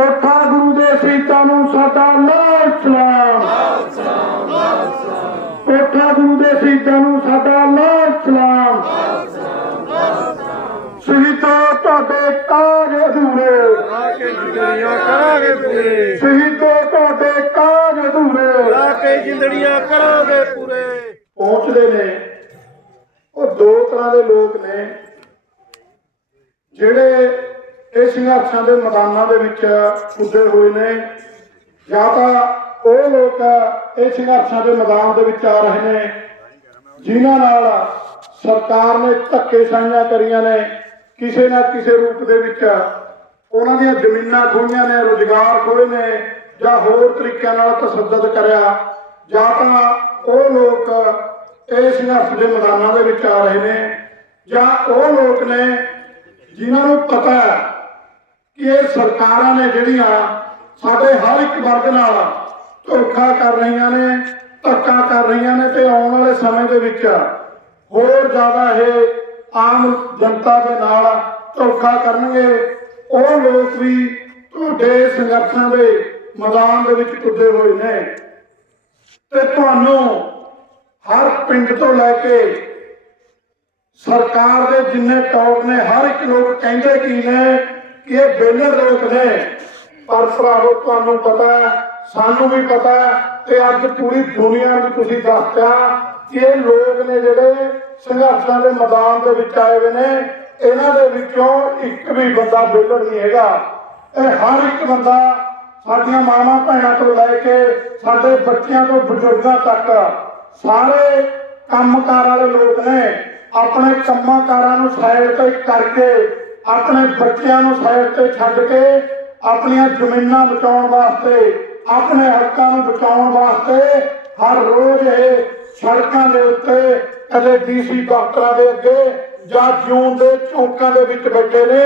ਕੋਠਾ ਗੁਰੂ ਦੇ ਸੀਤਾਂ ਨੂੰ ਸਾਡਾ ਲਾਲ ਸਲਾਮ। ਕੋਠਾ ਗੁਰੂ ਦੇ ਸੀਤਾਂ ਨੂੰ ਸਾਡਾ ਲਾਲ ਸਲਾਮ। ਸ਼ਹੀਦੋ ਤੁਹਾਡੇ ਕਾਜ ਅਧੂਰੇ। ਲਾ ਕੇ ਜਿੰਦੜੀਆਂ ਕਰਾਂਗੇ ਪੂਰੇ ਸ਼ਹੀਦੋ ਤੁਹਾਡੇ ਕਾਜ ਅਧੂਰੇ। ਲਾ ਕੇ ਜਿੰਦੜੀਆਂ ਕਰਾਂਗੇ ਪੂਰੇ ਪਹੁੰਚਦੇ ਨੇ। ਉਹ ਦੋ ਤਰ੍ਹਾਂ ਦੇ ਲੋਕ ਨੇ, ਜਿਹੜੇ ਇਹ ਸੰਘਰਸ਼ਾਂ ਦੇ ਮੈਦਾਨਾਂ ਦੇ ਵਿੱਚ ਉੱਡੇ ਹੋਏ ਨੇ। ਜਾਂ ਤਾਂ ਉਹ ਲੋਕ ਇਹ ਸੰਘਰਸ਼ਾਂ ਦੇ ਮੈਦਾਨ ਦੇ ਵਿੱਚ ਆ ਰਹੇ ਨੇ, ਜਿਨ੍ਹਾਂ ਨਾਲ ਸਰਕਾਰ ਨੇ ਧੱਕੇ ਸਾਈਆਂ ਕਰੀਆਂ ਨੇ ਕਿਸੇ ਨਾ ਕਿਸੇ ਰੂਪ ਦੇ ਵਿੱਚ। ਉਹਨਾਂ ਦੀਆਂ ਜ਼ਮੀਨਾਂ ਖੋਈਆਂ ਨੇ, ਰੁਜ਼ਗਾਰ ਖੋਹੇ ਨੇ, ਜਾਂ ਹੋਰ ਤਰੀਕਿਆਂ ਨਾਲ ਤਸੱਦਦ ਕਰਿਆ। ਜਾਂ ਤਾਂ ਉਹ ਲੋਕ ਇਹ ਸੰਘਰਸ਼ ਦੇ ਮੈਦਾਨਾਂ ਦੇ ਵਿੱਚ ਆ ਰਹੇ ਨੇ। ਜਾਂ ਉਹ ਲੋਕ ਨੇ ਜਿਨ੍ਹਾਂ ਨੂੰ ਪਤਾ ਹੈ ਇਹ ਸਰਕਾਰਾਂ ਨੇ ਜਿਹੜੀਆਂ ਸਾਡੇ ਹਰ ਇੱਕ ਵਰਗ ਨਾਲ ਧੋਖਾ ਕਰ ਰਹੀਆਂ ਨੇ, ਧੱਕਾ ਕਰ ਰਹੀਆਂ ਨੇ ਤੇ ਆਉਣ ਵਾਲੇ ਸਮੇਂ ਦੇ ਵਿੱਚ ਹੋਰ ਜ਼ਿਆਦਾ ਇਹ ਆਮ ਜਨਤਾ ਦੇ ਨਾਲ ਧੋਖਾ ਕਰਨਗੇ। ਉਹ ਲੋਕ ਵੀ ਤੁਹਾਡੇ ਸੰਘਰਸ਼ਾਂ ਦੇ ਮੈਦਾਨ ਦੇ ਵਿੱਚ ਕੁੱਦੇ ਹੋਏ ਨੇ। ਤੇ ਤੁਹਾਨੂੰ ਹਰ ਪਿੰਡ ਤੋਂ ਲੈ ਕੇ ਸਰਕਾਰ ਦੇ ਜਿੰਨੇ ਟੌਪ ਨੇ, ਹਰ ਇੱਕ ਲੋਕ ਕਹਿੰਦੇ ਕੀ ਨੇ ਇਹ ਬੇਲਰ ਲੋਕ ਨੇ। ਪਰ ਭਰਾਵੋ, ਤੁਹਾਨੂੰ ਪਤਾ ਸਾਨੂੰ ਵੀ ਪਤਾ ਤੇ ਅੱਜ ਪੂਰੀ ਦੁਨੀਆ ਨੂੰ ਤੁਸੀਂ ਦੱਸਿਆ ਕਿ ਇਹ ਲੋਕ ਨੇ ਜਿਹੜੇ ਸੰਘਰਸ਼ਾਂ ਦੇ ਮੈਦਾਨ ਦੇ ਵਿੱਚ ਆਏ ਹੋਏ ਨੇ, ਇਹਨਾਂ ਦੇ ਵਿੱਚੋਂ ਇੱਕ ਵੀ ਬੰਦਾ ਬੇਲਰ ਨਹੀਂ ਹੈਗਾ। ਇਹ ਹਰ ਇੱਕ ਬੰਦਾ ਸਾਡੀਆਂ ਮਾਵਾਂ ਭੈਣਾਂ ਤੋਂ ਲੈ ਕੇ ਸਾਡੇ ਬੱਚਿਆਂ ਤੋਂ ਬਜ਼ੁਰਗਾਂ ਤੱਕ ਸਾਰੇ ਕੰਮਕਾਰ ਵਾਲੇ ਲੋਕ ਨੇ, ਆਪਣੇ ਕੰਮਾਂ ਕਾਰਾਂ ਨੂੰ ਸਾਈਡ ਤੇ ਕਰਕੇ ਆਪਣੇ ਬੱਚਿਆਂ ਨੂੰ ਸਾਈਡ ਤੇ ਛੱਡ ਕੇ ਆਪਣੀਆਂ ਜ਼ਮੀਨਾਂ ਬਚਾਉਣ ਵਾਸਤੇ, ਆਪਣੇ ਹੱਕਾਂ ਨੂੰ ਬਚਾਉਣ ਵਾਸਤੇ ਹਰ ਰੋਜ਼ ਇਹ ਸੜਕਾਂ ਦੇ ਉੱਤੇ ਕਦੇ ਡੀਸੀ ਦਫ਼ਤਰਾਂ ਦੇ ਅੱਗੇ ਜਾਂ ਜੂਨ ਦੇ ਚੌਕਾਂ ਦੇ ਵਿੱਚ ਬੈਠੇ ਨੇ।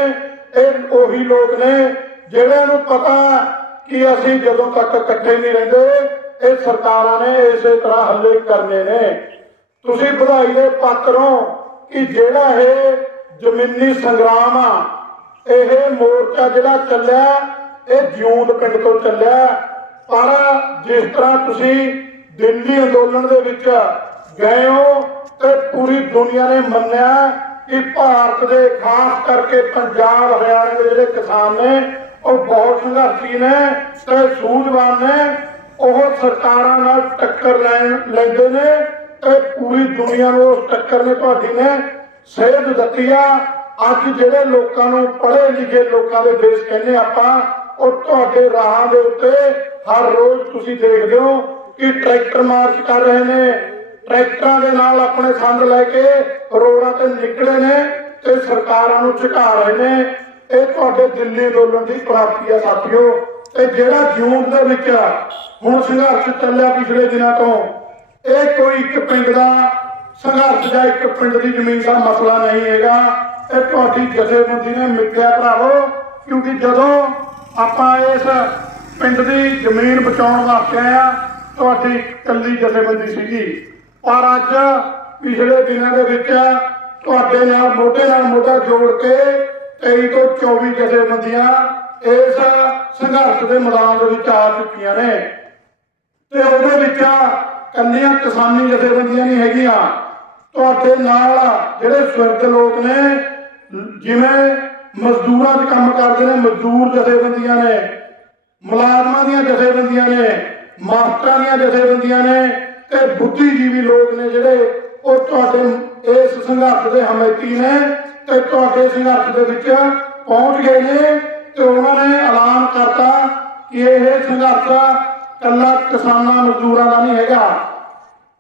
ਇਹ ਉਹੀ ਲੋਕ ਨੇ ਜਿਹੜਿਆਂ ਨੂੰ ਪਤਾ ਕਿ ਅਸੀਂ ਜਦੋਂ ਤੱਕ ਇਕੱਠੇ ਨਹੀਂ ਰਹਿੰਦੇ, ਇਹ ਸਰਕਾਰਾਂ ਨੇ ਇਸੇ ਤਰ੍ਹਾਂ ਹੱਲੇ ਕਰਨੇ ਨੇ। ਤੁਸੀਂ ਵਧਾਈ ਦੇ ਪਾਤਰ ਕਿ ਜਿਹੜਾ ਇਹ ਜ਼ਮੀਨੀ ਸੰਗਰਾਮ ਆ। ਇਹ ਮੋਰਚਾ ਜਿਹੜਾ ਚੱਲਿਆ, ਇਹ ਜਿਉਂਦ ਪਿੰਡ ਤੋਂ ਚੱਲਿਆ। ਪਰ ਜਿਸ ਤਰ੍ਹਾਂ ਤੁਸੀਂ ਦਿੱਲੀ ਅੰਦੋਲਨ ਦੇ ਵਿੱਚ ਗਏ ਹੋ ਤੇ ਪੂਰੀ ਦੁਨੀਆ ਨੇ ਮੰਨਿਆ ਕਿ ਭਾਰਤ ਦੇ ਖਾਸ ਕਰਕੇ ਪੰਜਾਬ, ਹਰਿਆਣਾ ਦੇ ਜਿਹੜੇ ਕਿਸਾਨ ਨੇ, ਉਹ ਬਹੁਤ ਸੰਘਰਸ਼ੀ ਨੇ ਤੇ ਸੂਝਵਾਨ ਨੇ, ਉਹ ਸਰਕਾਰਾਂ ਨਾਲ ਟੱਕਰ ਲੈਣ ਲੈਂਦੇ ਨੇ ਤੇ ਪੂਰੀ ਦੁਨੀਆ ਨੂੰ ਉਸ ਟੱਕਰ ਨੇ ਤੁਹਾਡੀ ਨੇ ਸੇਧ ਦਿੱਤੀ ਆ। ਅੱਜ ਜਿਹੜੇ ਲੋਕਾਂ ਨੂੰ ਪੜ੍ਹੇ ਲਿਖੇ ਲੋਕਾਂ ਦੇ ਦੇਸ਼ ਕਹਿੰਦੇ ਆਪਾਂ, ਉਹ ਤੁਹਾਡੇ ਰਾਹਾਂ ਦੇ ਉੱਤੇ ਹਰ ਰੋਜ਼ ਤੁਸੀਂ ਦੇਖਦੇ ਹੋ ਕਿ ਟਰੈਕਟਰ ਮਾਰਚ ਕਰ ਰਹੇ ਨੇ। ਟਰੈਕਟਰਾਂ ਦੇ ਨਾਲ ਆਪਣੇ ਸੰਦ ਲੈ ਕੇ ਰੋਡਾਂ ਤੇ ਨਿਕਲੇ ਨੇ ਤੇ ਸਰਕਾਰਾਂ ਨੂੰ ਝੁਕਾ ਰਹੇ ਨੇ। ਇਹ ਤੁਹਾਡੇ ਦਿੱਲੀ ਅੰਦੋਲਨ ਦੀ ਪ੍ਰਾਪਤੀ ਆ ਸਾਥੀਓ। ਤੇ ਜਿਹੜਾ ਜੂਨ ਦੇ ਵਿੱਚ ਹੁਣ ਸੰਘਰਸ਼ ਚੱਲਿਆ ਪਿਛਲੇ ਦਿਨਾਂ ਤੋਂ, ਇਹ ਕੋਈ ਇੱਕ ਪਿੰਡ ਦਾ ਸੰਘਰਸ਼ ਦਾ ਇੱਕ ਪਿੰਡ ਦੀ ਜ਼ਮੀਨ ਦਾ ਮਸਲਾ ਨਹੀਂ ਹੈਗਾ। ਇਹ ਤੁਹਾਡੀ ਜਥੇਬੰਦੀ ਨੇ ਮਿੱਥਿਆ ਭਰਾਵੋ, ਕਿਉਂਕਿ ਜਦੋਂ ਆਪਾਂ ਇਸ ਪਿੰਡ ਦੀ ਜ਼ਮੀਨ ਬਚਾਉਣ ਵਾਸਤੇ ਆਇਆ ਤੁਹਾਡੀ ਇਕੱਲੀ ਜਥੇਬੰਦੀ ਸੀਗੀ। ਪਰ ਅੱਜ ਪਿਛਲੇ ਦਿਨਾਂ ਦੇ ਵਿੱਚ ਤੁਹਾਡੇ ਨਾਲ, ਮੋਢੇ ਨਾਲ ਮੋਢਾ ਜੋੜ ਕੇ 23 ਤੋਂ 24 ਜਥੇਬੰਦੀਆਂ ਇਸ ਸੰਘਰਸ਼ ਦੇ ਮੈਦਾਨ ਦੇ ਵਿੱਚ ਆ ਚੁੱਕੀਆਂ ਨੇ। ਤੇ ਉਹਦੇ ਵਿੱਚ ਕੰਨੀਆਂ ਕਿਸਾਨੀ ਜਥੇਬੰਦੀਆਂ ਨਹੀਂ ਹੈਗੀਆਂ। ਤੁਹਾਡੇ ਨਾਲ ਜਿਹੜੇ ਸਵਰਗ ਲੋਕ ਨੇ, ਜਿਵੇਂ ਮਜ਼ਦੂਰਾਂ 'ਚ ਕੰਮ ਕਰਦੇ ਨੇ, ਮਜ਼ਦੂਰ ਜਥੇਬੰਦੀਆਂ ਨੇ, ਮੁਲਾਜ਼ਮਾਂ ਦੀਆਂ ਜਥੇਬੰਦੀਆਂ ਨੇ ਮਾਸਟਰਾਂ ਦੀਆਂ ਜਥੇਬੰਦੀਆਂ ਨੇ ਤੇ ਬੁੱਧੀਜੀਵੀ ਲੋਕ ਨੇ ਜਿਹੜੇ, ਉਹ ਤੁਹਾਡੇ ਇਸ ਸੰਘਰਸ਼ ਦੇ ਹਮਾਇਤੀ ਨੇ ਤੇ ਤੁਹਾਡੇ ਸੰਘਰਸ਼ ਦੇ ਵਿੱਚ ਪਹੁੰਚ ਗਏ ਨੇ ਤੇ ਉਹਨਾਂ ਨੇ ਐਲਾਨ ਕਰਤਾ ਕਿ ਇਹ ਸੰਘਰਸ਼ ਕੱਲਾ ਕਿਸਾਨਾਂ ਮਜ਼ਦੂਰਾਂ ਦਾ ਨਹੀਂ ਹੈਗਾ।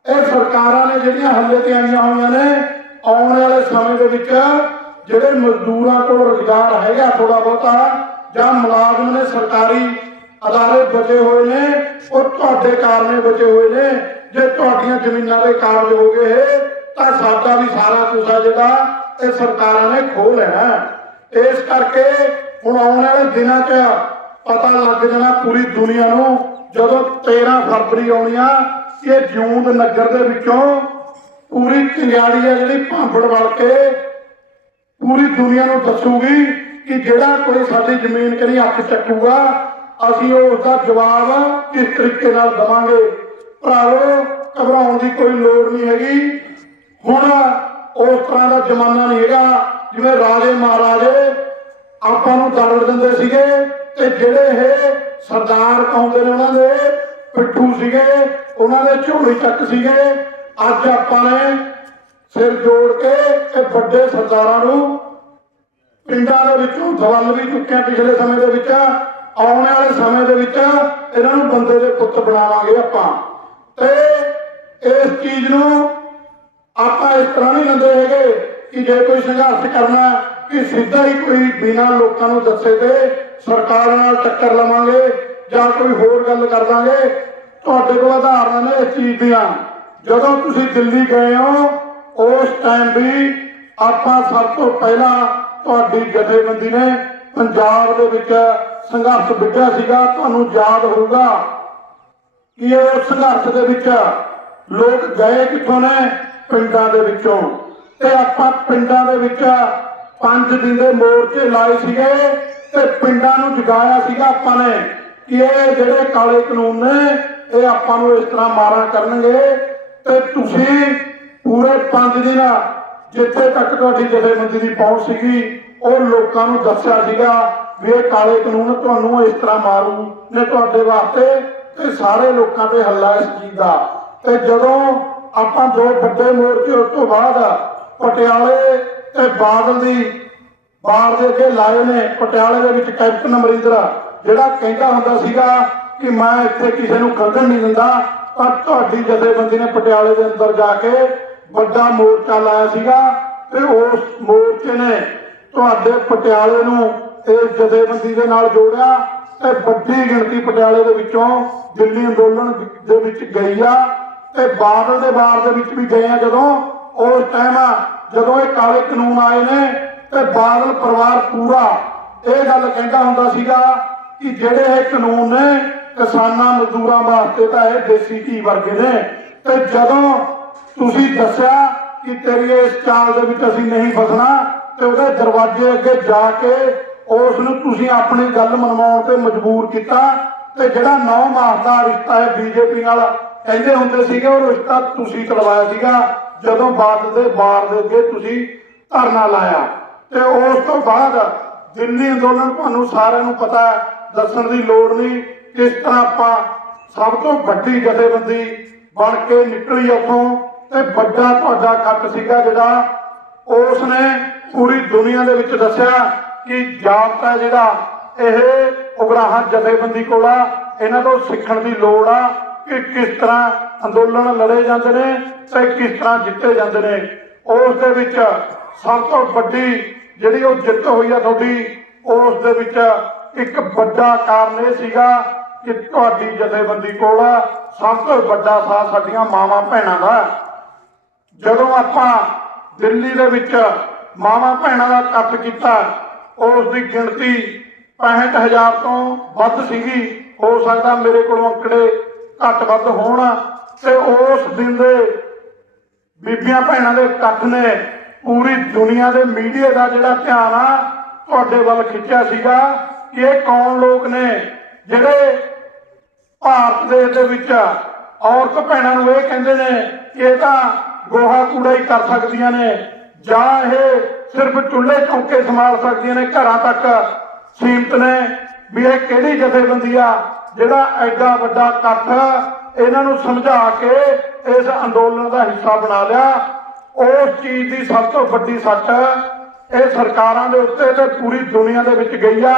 ਇਹ ਸਰਕਾਰਾਂ ਨੇ ਜਿਹੜੀਆਂ ਹੱਲੇ ਤੇ ਆਈਆਂ ਹੋਈਆਂ ਨੇ, ਆਉਣ ਵਾਲੇ ਸਮੇਂ ਦੇ ਵਿੱਚ ਜਿਹੜੇ ਮਜ਼ਦੂਰਾਂ ਕੋਲ ਰੁਜ਼ਗਾਰ ਹੈਗਾ ਥੋੜਾ ਬਹੁਤਾ, ਜਾਂ ਮੁਲਾਜ਼ਮ ਨੇ ਸਰਕਾਰੀ ਅਦਾਰੇ ਬਚੇ ਹੋਏ ਨੇ, ਉਹ ਤੁਹਾਡੇ ਕਾਰਨੇ ਬਚੇ ਹੋਏ ਨੇ, ਜੇ ਤੁਹਾਡੀਆਂ ਜ਼ਮੀਨਾਂ ਦੇ ਕਾਬਜ ਹੋ ਗਏ, ਤਾਂ ਸਾਡਾ ਵੀ ਸਾਰਾ ਕੁਝ ਜਿਹੜਾ ਇਹ ਸਰਕਾਰਾਂ ਨੇ ਖੋਹ ਲੈਣਾ ਇਸ ਕਰਕੇ ਹੁਣ ਆਉਣ ਵਾਲੇ ਦਿਨਾਂ 'ਚ ਪਤਾ ਲੱਗ ਜਾਣਾ ਪੂਰੀ ਦੁਨੀਆ ਨੂੰ, ਜਦੋਂ 13 ਫਰਵਰੀ ਆਉਣੀ ਆ ਇਹ ਜੂਨ ਨਗਰ ਦੇ ਵਿੱਚੋਂ ਪੂਰੀ ਚਿੰਗਾੜੀ ਆ ਜਿਹੜੀ ਭਾਂਬੜ ਵਲ ਕੇ ਪੂਰੀ ਦੁਨੀਆ ਨੂੰ ਦੱਸੂਗੀ ਕਿ ਜਿਹੜਾ ਕੋਈ ਸਾਡੀ ਜ਼ਮੀਨ ਕਰੀ ਹੱਥ ਚੱਕੂਗਾ, ਅਸੀਂ ਉਸ ਦਾ ਜਵਾਬ ਕਿਸ ਤਰੀਕੇ ਨਾਲ ਦਵਾਂਗੇ। ਭਰਾਵੋ, ਘਬਰਾਉਣ ਦੀ ਕੋਈ ਲੋੜ ਨਹੀਂ ਹੈਗੀ। ਹੁਣ ਉਸ ਤਰ੍ਹਾਂ ਦਾ ਜ਼ਮਾਨਾ ਨਹੀਂ ਹੈਗਾ ਜਿਵੇਂ ਰਾਜੇ ਮਹਾਰਾਜੇ ਆਪਾਂ ਨੂੰ ਦਰੜ ਦਿੰਦੇ ਸੀਗੇ ਤੇ ਜਿਹੜੇ ਇਹ ਸਰਦਾਰ ਕਹਿੰਦੇ ਨੇ ਉਹਨਾਂ ਦੇ ਪਿੱਠੂ ਸੀਗੇ, ਉਹਨਾਂ ਦੇ ਝੋਲੀ ਚੱਕ ਸੀਗੇ। ਅੱਜ ਆਪਾਂ ਨੇ ਸਿਰ ਜੋੜ ਕੇ ਇਹ ਵੱਡੇ ਸਰਦਾਰਾਂ ਨੂੰ ਪਿੰਡਾਂ ਦੇ ਵਿੱਚੋਂ ਦਵਲ ਵੀ ਚੁੱਕਿਆ ਪਿਛਲੇ ਸਮੇਂ ਦੇ ਵਿੱਚ, ਆਉਣ ਵਾਲੇ ਸਮੇਂ ਦੇ ਵਿੱਚ ਇਹਨਾਂ ਨੂੰ ਬੰਦੇ ਦੇ ਪੁੱਤ ਬਣਾਵਾਂਗੇ ਆਪਾਂ। ਤੇ ਇਸ ਚੀਜ਼ ਨੂੰ ਆਪਾਂ ਇਸ ਤਰ੍ਹਾਂ ਨਹੀਂ ਲੈਂਦੇ ਹੈਗੇ ਕਿ ਜੇ ਕੋਈ ਸੰਘਰਸ਼ ਕਰਨਾ ਕਿ ਸਿੱਧਾ ਹੀ ਕੋਈ ਬਿਨਾਂ ਲੋਕਾਂ ਨੂੰ ਦੱਸੇ ਤੇ ਸਰਕਾਰ ਨਾਲ ਟੱਕਰ ਲਵਾਂਗੇ। ਜਾਂ ਕੋਈ ਹੋਰ ਗੱਲ ਕਰ ਦਾਂਗੇ, ਤੁਹਾਡੇ ਕੋਲ ਉਦਾਹਰਨਾਂ ਨੇ ਇਸ ਚੀਜ਼ ਦੀਆਂ। ਜਦੋਂ ਤੁਸੀਂ ਦਿੱਲੀ ਗਏ ਹੋ, ਉਸ ਟਾਈਮ ਵੀ ਆਪਾਂ ਸਭ ਤੋਂ ਪਹਿਲਾਂ ਤੁਹਾਡੀ ਜਥੇਬੰਦੀ ਨੇ ਪੰਜਾਬ ਦੇ ਵਿੱਚ ਸੰਘਰਸ਼ ਵਿੱਢਿਆ ਸੀਗਾ, ਤੁਹਾਨੂੰ ਯਾਦ ਹੋਊਗਾ ਕਿ ਇਹ ਸੰਘਰਸ਼ ਦੇ ਵਿੱਚ ਲੋਕ ਗਏ ਕਿੱਥੋਂ ਨੇ? ਪਿੰਡਾਂ ਦੇ ਵਿੱਚੋਂ। ਤੇ ਆਪਾਂ ਪਿੰਡਾਂ ਦੇ ਵਿੱਚ ਪੰਜ ਦਿਨ ਦੇ ਮੋਰਚੇ ਲਾਏ ਸੀਗੇ ਤੇ ਪਿੰਡਾਂ ਨੂੰ ਜਗਾਇਆ ਸੀਗਾ ਆਪਾਂ ਨੇ। ਕਿ ਇਹ ਜਿਹੜੇ ਕਾਲੇ ਕਾਨੂੰਨ ਨੇ, ਇਹ ਆਪਾਂ ਨੂੰ ਇਸ ਤਰ੍ਹਾਂ ਮਾਰਾਂ ਕਰਨਗੇ। ਤੇ ਤੁਸੀਂ ਪੂਰੇ ਪੰਜ ਦਿਨ ਜਿੱਥੇ ਤੱਕ ਤੁਹਾਡੀ ਜਥੇਬੰਦੀ ਦੀ ਪਹੁੰਚ ਸੀਗੀ, ਉਹ ਲੋਕਾਂ ਨੂੰ ਦੱਸਿਆ ਸੀਗਾ ਵੀ ਇਹ ਕਾਲੇ ਕਾਨੂੰਨ ਤੁਹਾਨੂੰ ਇਸ ਤਰ੍ਹਾਂ ਮਾਰੂ ਨੇ ਤੁਹਾਡੇ ਵਾਸਤੇ ਤੇ ਸਾਰੇ ਲੋਕਾਂ ਤੇ ਹੱਲਾ ਇਸ ਚੀਜ਼ ਦਾ। ਤੇ ਜਦੋਂ ਆਪਾਂ ਦੋ ਵੱਡੇ ਮੋਰਚੇ, ਉਸ ਤੋਂ ਬਾਅਦ ਪਟਿਆਲੇ ਤੇ ਬਾਦਲ ਦੀ ਬਾਰ ਦੇ ਅੱਗੇ ਲਾਏ ਨੇ, ਪਟਿਆਲੇ ਦੇ ਵਿੱਚ ਕੈਪਟਨ ਅਮਰਿੰਦਰ ਜਿਹੜਾ ਕਹਿੰਦਾ ਹੁੰਦਾ ਸੀਗਾ ਕਿ ਮੈਂ ਇੱਥੇ ਕਿਸੇ ਨੂੰ ਖੰਗਣ ਨਹੀਂ ਦਿੰਦਾ, ਪਰ ਤੁਹਾਡੀ ਜਥੇਬੰਦੀ ਨੇ ਪਟਿਆਲੇ ਦੇ ਅੰਦਰ ਜਾ ਕੇ ਵੱਡਾ ਮੋਰਚਾ ਲਾਇਆ ਸੀਗਾ ਤੇ ਉਸ ਮੋਰਚੇ ਨੇ ਤੁਹਾਡੇ ਪਟਿਆਲੇ ਨੂੰ ਇਸ ਜਥੇਬੰਦੀ ਦੇ ਨਾਲ ਜੋੜਿਆ ਤੇ ਵੱਡੀ ਗਿਣਤੀ ਪਟਿਆਲੇ ਦੇ ਵਿੱਚੋਂ ਦਿੱਲੀ ਅੰਦੋਲਨ ਦੇ ਵਿੱਚ ਗਈ ਆ ਤੇ ਬਾਦਲ ਦੇ ਬਾਰ ਦੇ ਵਿੱਚ ਵੀ ਗਏ ਆ ਜਦੋਂ। ਉਸ ਟਾਈਮ ਜਦੋਂ ਇਹ ਕਾਲੇ ਕਾਨੂੰਨ ਆਏ ਨੇ ਤੇ ਬਾਦਲ ਪਰਿਵਾਰ ਪੂਰਾ ਇਹ ਗੱਲ ਕਹਿੰਦਾ ਹੁੰਦਾ ਸੀਗਾ ਕਿ ਜਿਹੜੇ ਇਹ ਕਾਨੂੰਨ ਨੇ, ਕਿਸਾਨਾਂ ਮਜ਼ਦੂਰਾਂ ਵਾਸਤੇ ਤਾਂ ਇਹ ਦੇਸੀ ਘੀ ਵਰਗੇ ਨੇ। ਤੇ ਜਦੋਂ ਤੁਸੀਂ ਦੱਸਿਆ ਕਿ ਤੇਰੀ ਇਸ ਚਾਲ ਦੇ ਵਿੱਚ ਅਸੀਂ ਨਹੀਂ ਫਸਣਾ, ਤੇ ਉਹਦੇ ਦਰਵਾਜ਼ੇ ਅੱਗੇ ਜਾ ਕੇ ਉਸ ਨੂੰ ਤੁਸੀਂ ਆਪਣੀ ਗੱਲ ਮਨਵਾਉਣ ਤੇ ਮਜਬੂਰ ਕੀਤਾ, ਤੇ ਜਿਹੜਾ 9 ਮਾਸ ਦਾ ਰਿਸ਼ਤਾ ਹੈ ਬੀਜੇਪੀ ਨਾਲ ਕਹਿੰਦੇ ਹੁੰਦੇ ਸੀਗੇ, ਉਹ ਰਿਸ਼ਤਾ ਤੁਸੀਂ ਤੜਵਾਇਆ ਸੀਗਾ, ਜਦੋਂ ਬਾਦ ਦੇ ਬਾਰ ਦੇ ਅੱਗੇ ਤੁਸੀਂ ਧਰਨਾ ਲਾਇਆ। ਤੇ ਉਸ ਤੋਂ ਬਾਅਦ ਦਿੱਲੀ ਅੰਦੋਲਨ ਤੁਹਾਨੂੰ ਸਾਰਿਆਂ ਨੂੰ ਪਤਾ ਹੈ ਦੱਸਣ ਦੀ ਲੋੜ ਨਹੀਂ ਕਿਸ ਤਰ੍ਹਾਂ ਆਪਾਂ ਸਭ ਤੋਂ ਵੱਡੀ ਜਥੇਬੰਦੀ ਬਣ ਕੇ ਨਿਕਲੀ ਉੱਥੋਂ ਤੇ ਵੱਡਾ ਤੁਹਾਡਾ ਖੱਤ ਸੀਗਾ ਜਿਹੜਾ ਉਸ ਨੇ ਪੂਰੀ ਦੁਨੀਆ ਦੇ ਵਿੱਚ ਦੱਸਿਆ ਕਿ ਜਾਬਤਾ ਜਿਹੜਾ ਇਹ ਉਗਰਾਹਾਂ ਜਥੇਬੰਦੀ ਕੋਲ ਆ, ਇਹਨਾਂ ਤੋਂ ਸਿੱਖਣ ਦੀ ਲੋੜ ਆ ਕਿ ਕਿਸ ਤਰ੍ਹਾਂ ਅੰਦੋਲਨ ਲੜੇ ਜਾਂਦੇ ਨੇ ਤੇ ਕਿਸ ਤਰ੍ਹਾਂ ਜਿੱਤੇ ਜਾਂਦੇ ਨੇ। ਉਸ ਦੇ ਵਿੱਚ ਸਭ ਤੋਂ ਵੱਡੀ ਜਿਹੜੀ ਉਹ ਜਿੱਤ ਹੋਈ ਆ ਤੁਹਾਡੀ, ਉਸ ਦੇ ਵਿੱਚ ਇੱਕ ਵੱਡਾ ਕਾਰਨ ਇਹ ਸੀਗਾ ਕਿ ਤੁਹਾਡੀ ਜਥੇਬੰਦੀ ਕੋਲ ਸਭ ਤੋਂ ਵੱਡਾ ਸਾਥ ਸਾਡੀਆਂ ਮਾਵਾਂ ਭੈਣਾਂ ਦਾ। ਜਦੋਂ ਆਪਾਂ ਦਿੱਲੀ ਦੇ ਵਿੱਚ ਮਾਵਾਂ ਭੈਣਾਂ ਦਾ ਇਕੱਠ ਕੀਤਾ, ਉਸ ਦੀ ਗਿਣਤੀ 65000 ਤੋਂ ਵੱਧ ਸੀਗੀ। ਹੋ ਸਕਦਾ ਮੇਰੇ ਕੋਲੋਂ ਅੰਕੜੇ ਘੱਟ ਵੱਧ ਹੋਣ ਤੇ ਉਸ ਦਿਨ ਦੇ ਬੀਬੀਆਂ ਭੈਣਾਂ ਦੇ ਇਕੱਠ ਨੇ ਪੂਰੀ ਦੁਨੀਆ ਦੇ ਮੀਡੀਆ ਦਾ ਜਿਹੜਾ ਧਿਆਨ ਆ, ਤੁਹਾਡੇ ਵੱਲ ਖਿੱਚਿਆ ਸੀਗਾ। ਕਿ ਇਹ ਕੌਣ ਲੋਕ ਨੇ ਜਿਹੜੇ ਭਾਰਤ ਦੇਸ਼ ਦੇ ਵਿੱਚ ਔਰਤ ਭੈਣਾਂ ਨੂੰ ਇਹ ਕਹਿੰਦੇ ਨੇ ਕਿ ਇਹ ਤਾਂ ਗੋਹਾ ਕੂੜਾ ਹੀ ਕਰ ਸਕਦੀਆਂ ਨੇ ਜਾਂ ਇਹ ਸਿਰਫ ਚੁੱਲ੍ਹੇ ਚੌਕੇ ਸੰਭਾਲ ਸਕਦੀਆਂ ਨੇ, ਘਰਾਂ ਤੱਕ ਸੀਮਤ ਨੇ ਵੀ ਇਹ ਕਿਹੜੀ ਜਥੇਬੰਦੀ ਆ ਜਿਹੜਾ ਐਡਾ ਵੱਡਾ ਇਕੱਠ ਇਹਨਾਂ ਨੂੰ ਸਮਝਾ ਕੇ ਇਸ ਅੰਦੋਲਨ ਦਾ ਹਿੱਸਾ ਬਣਾ ਲਿਆ। ਉਸ ਚੀਜ਼ ਦੀ ਸਭ ਤੋਂ ਵੱਡੀ ਸੱਟ ਇਹ ਸਰਕਾਰਾਂ ਦੇ ਉੱਤੇ ਤੇ ਪੂਰੀ ਦੁਨੀਆ ਦੇ ਵਿੱਚ ਗਈ ਆ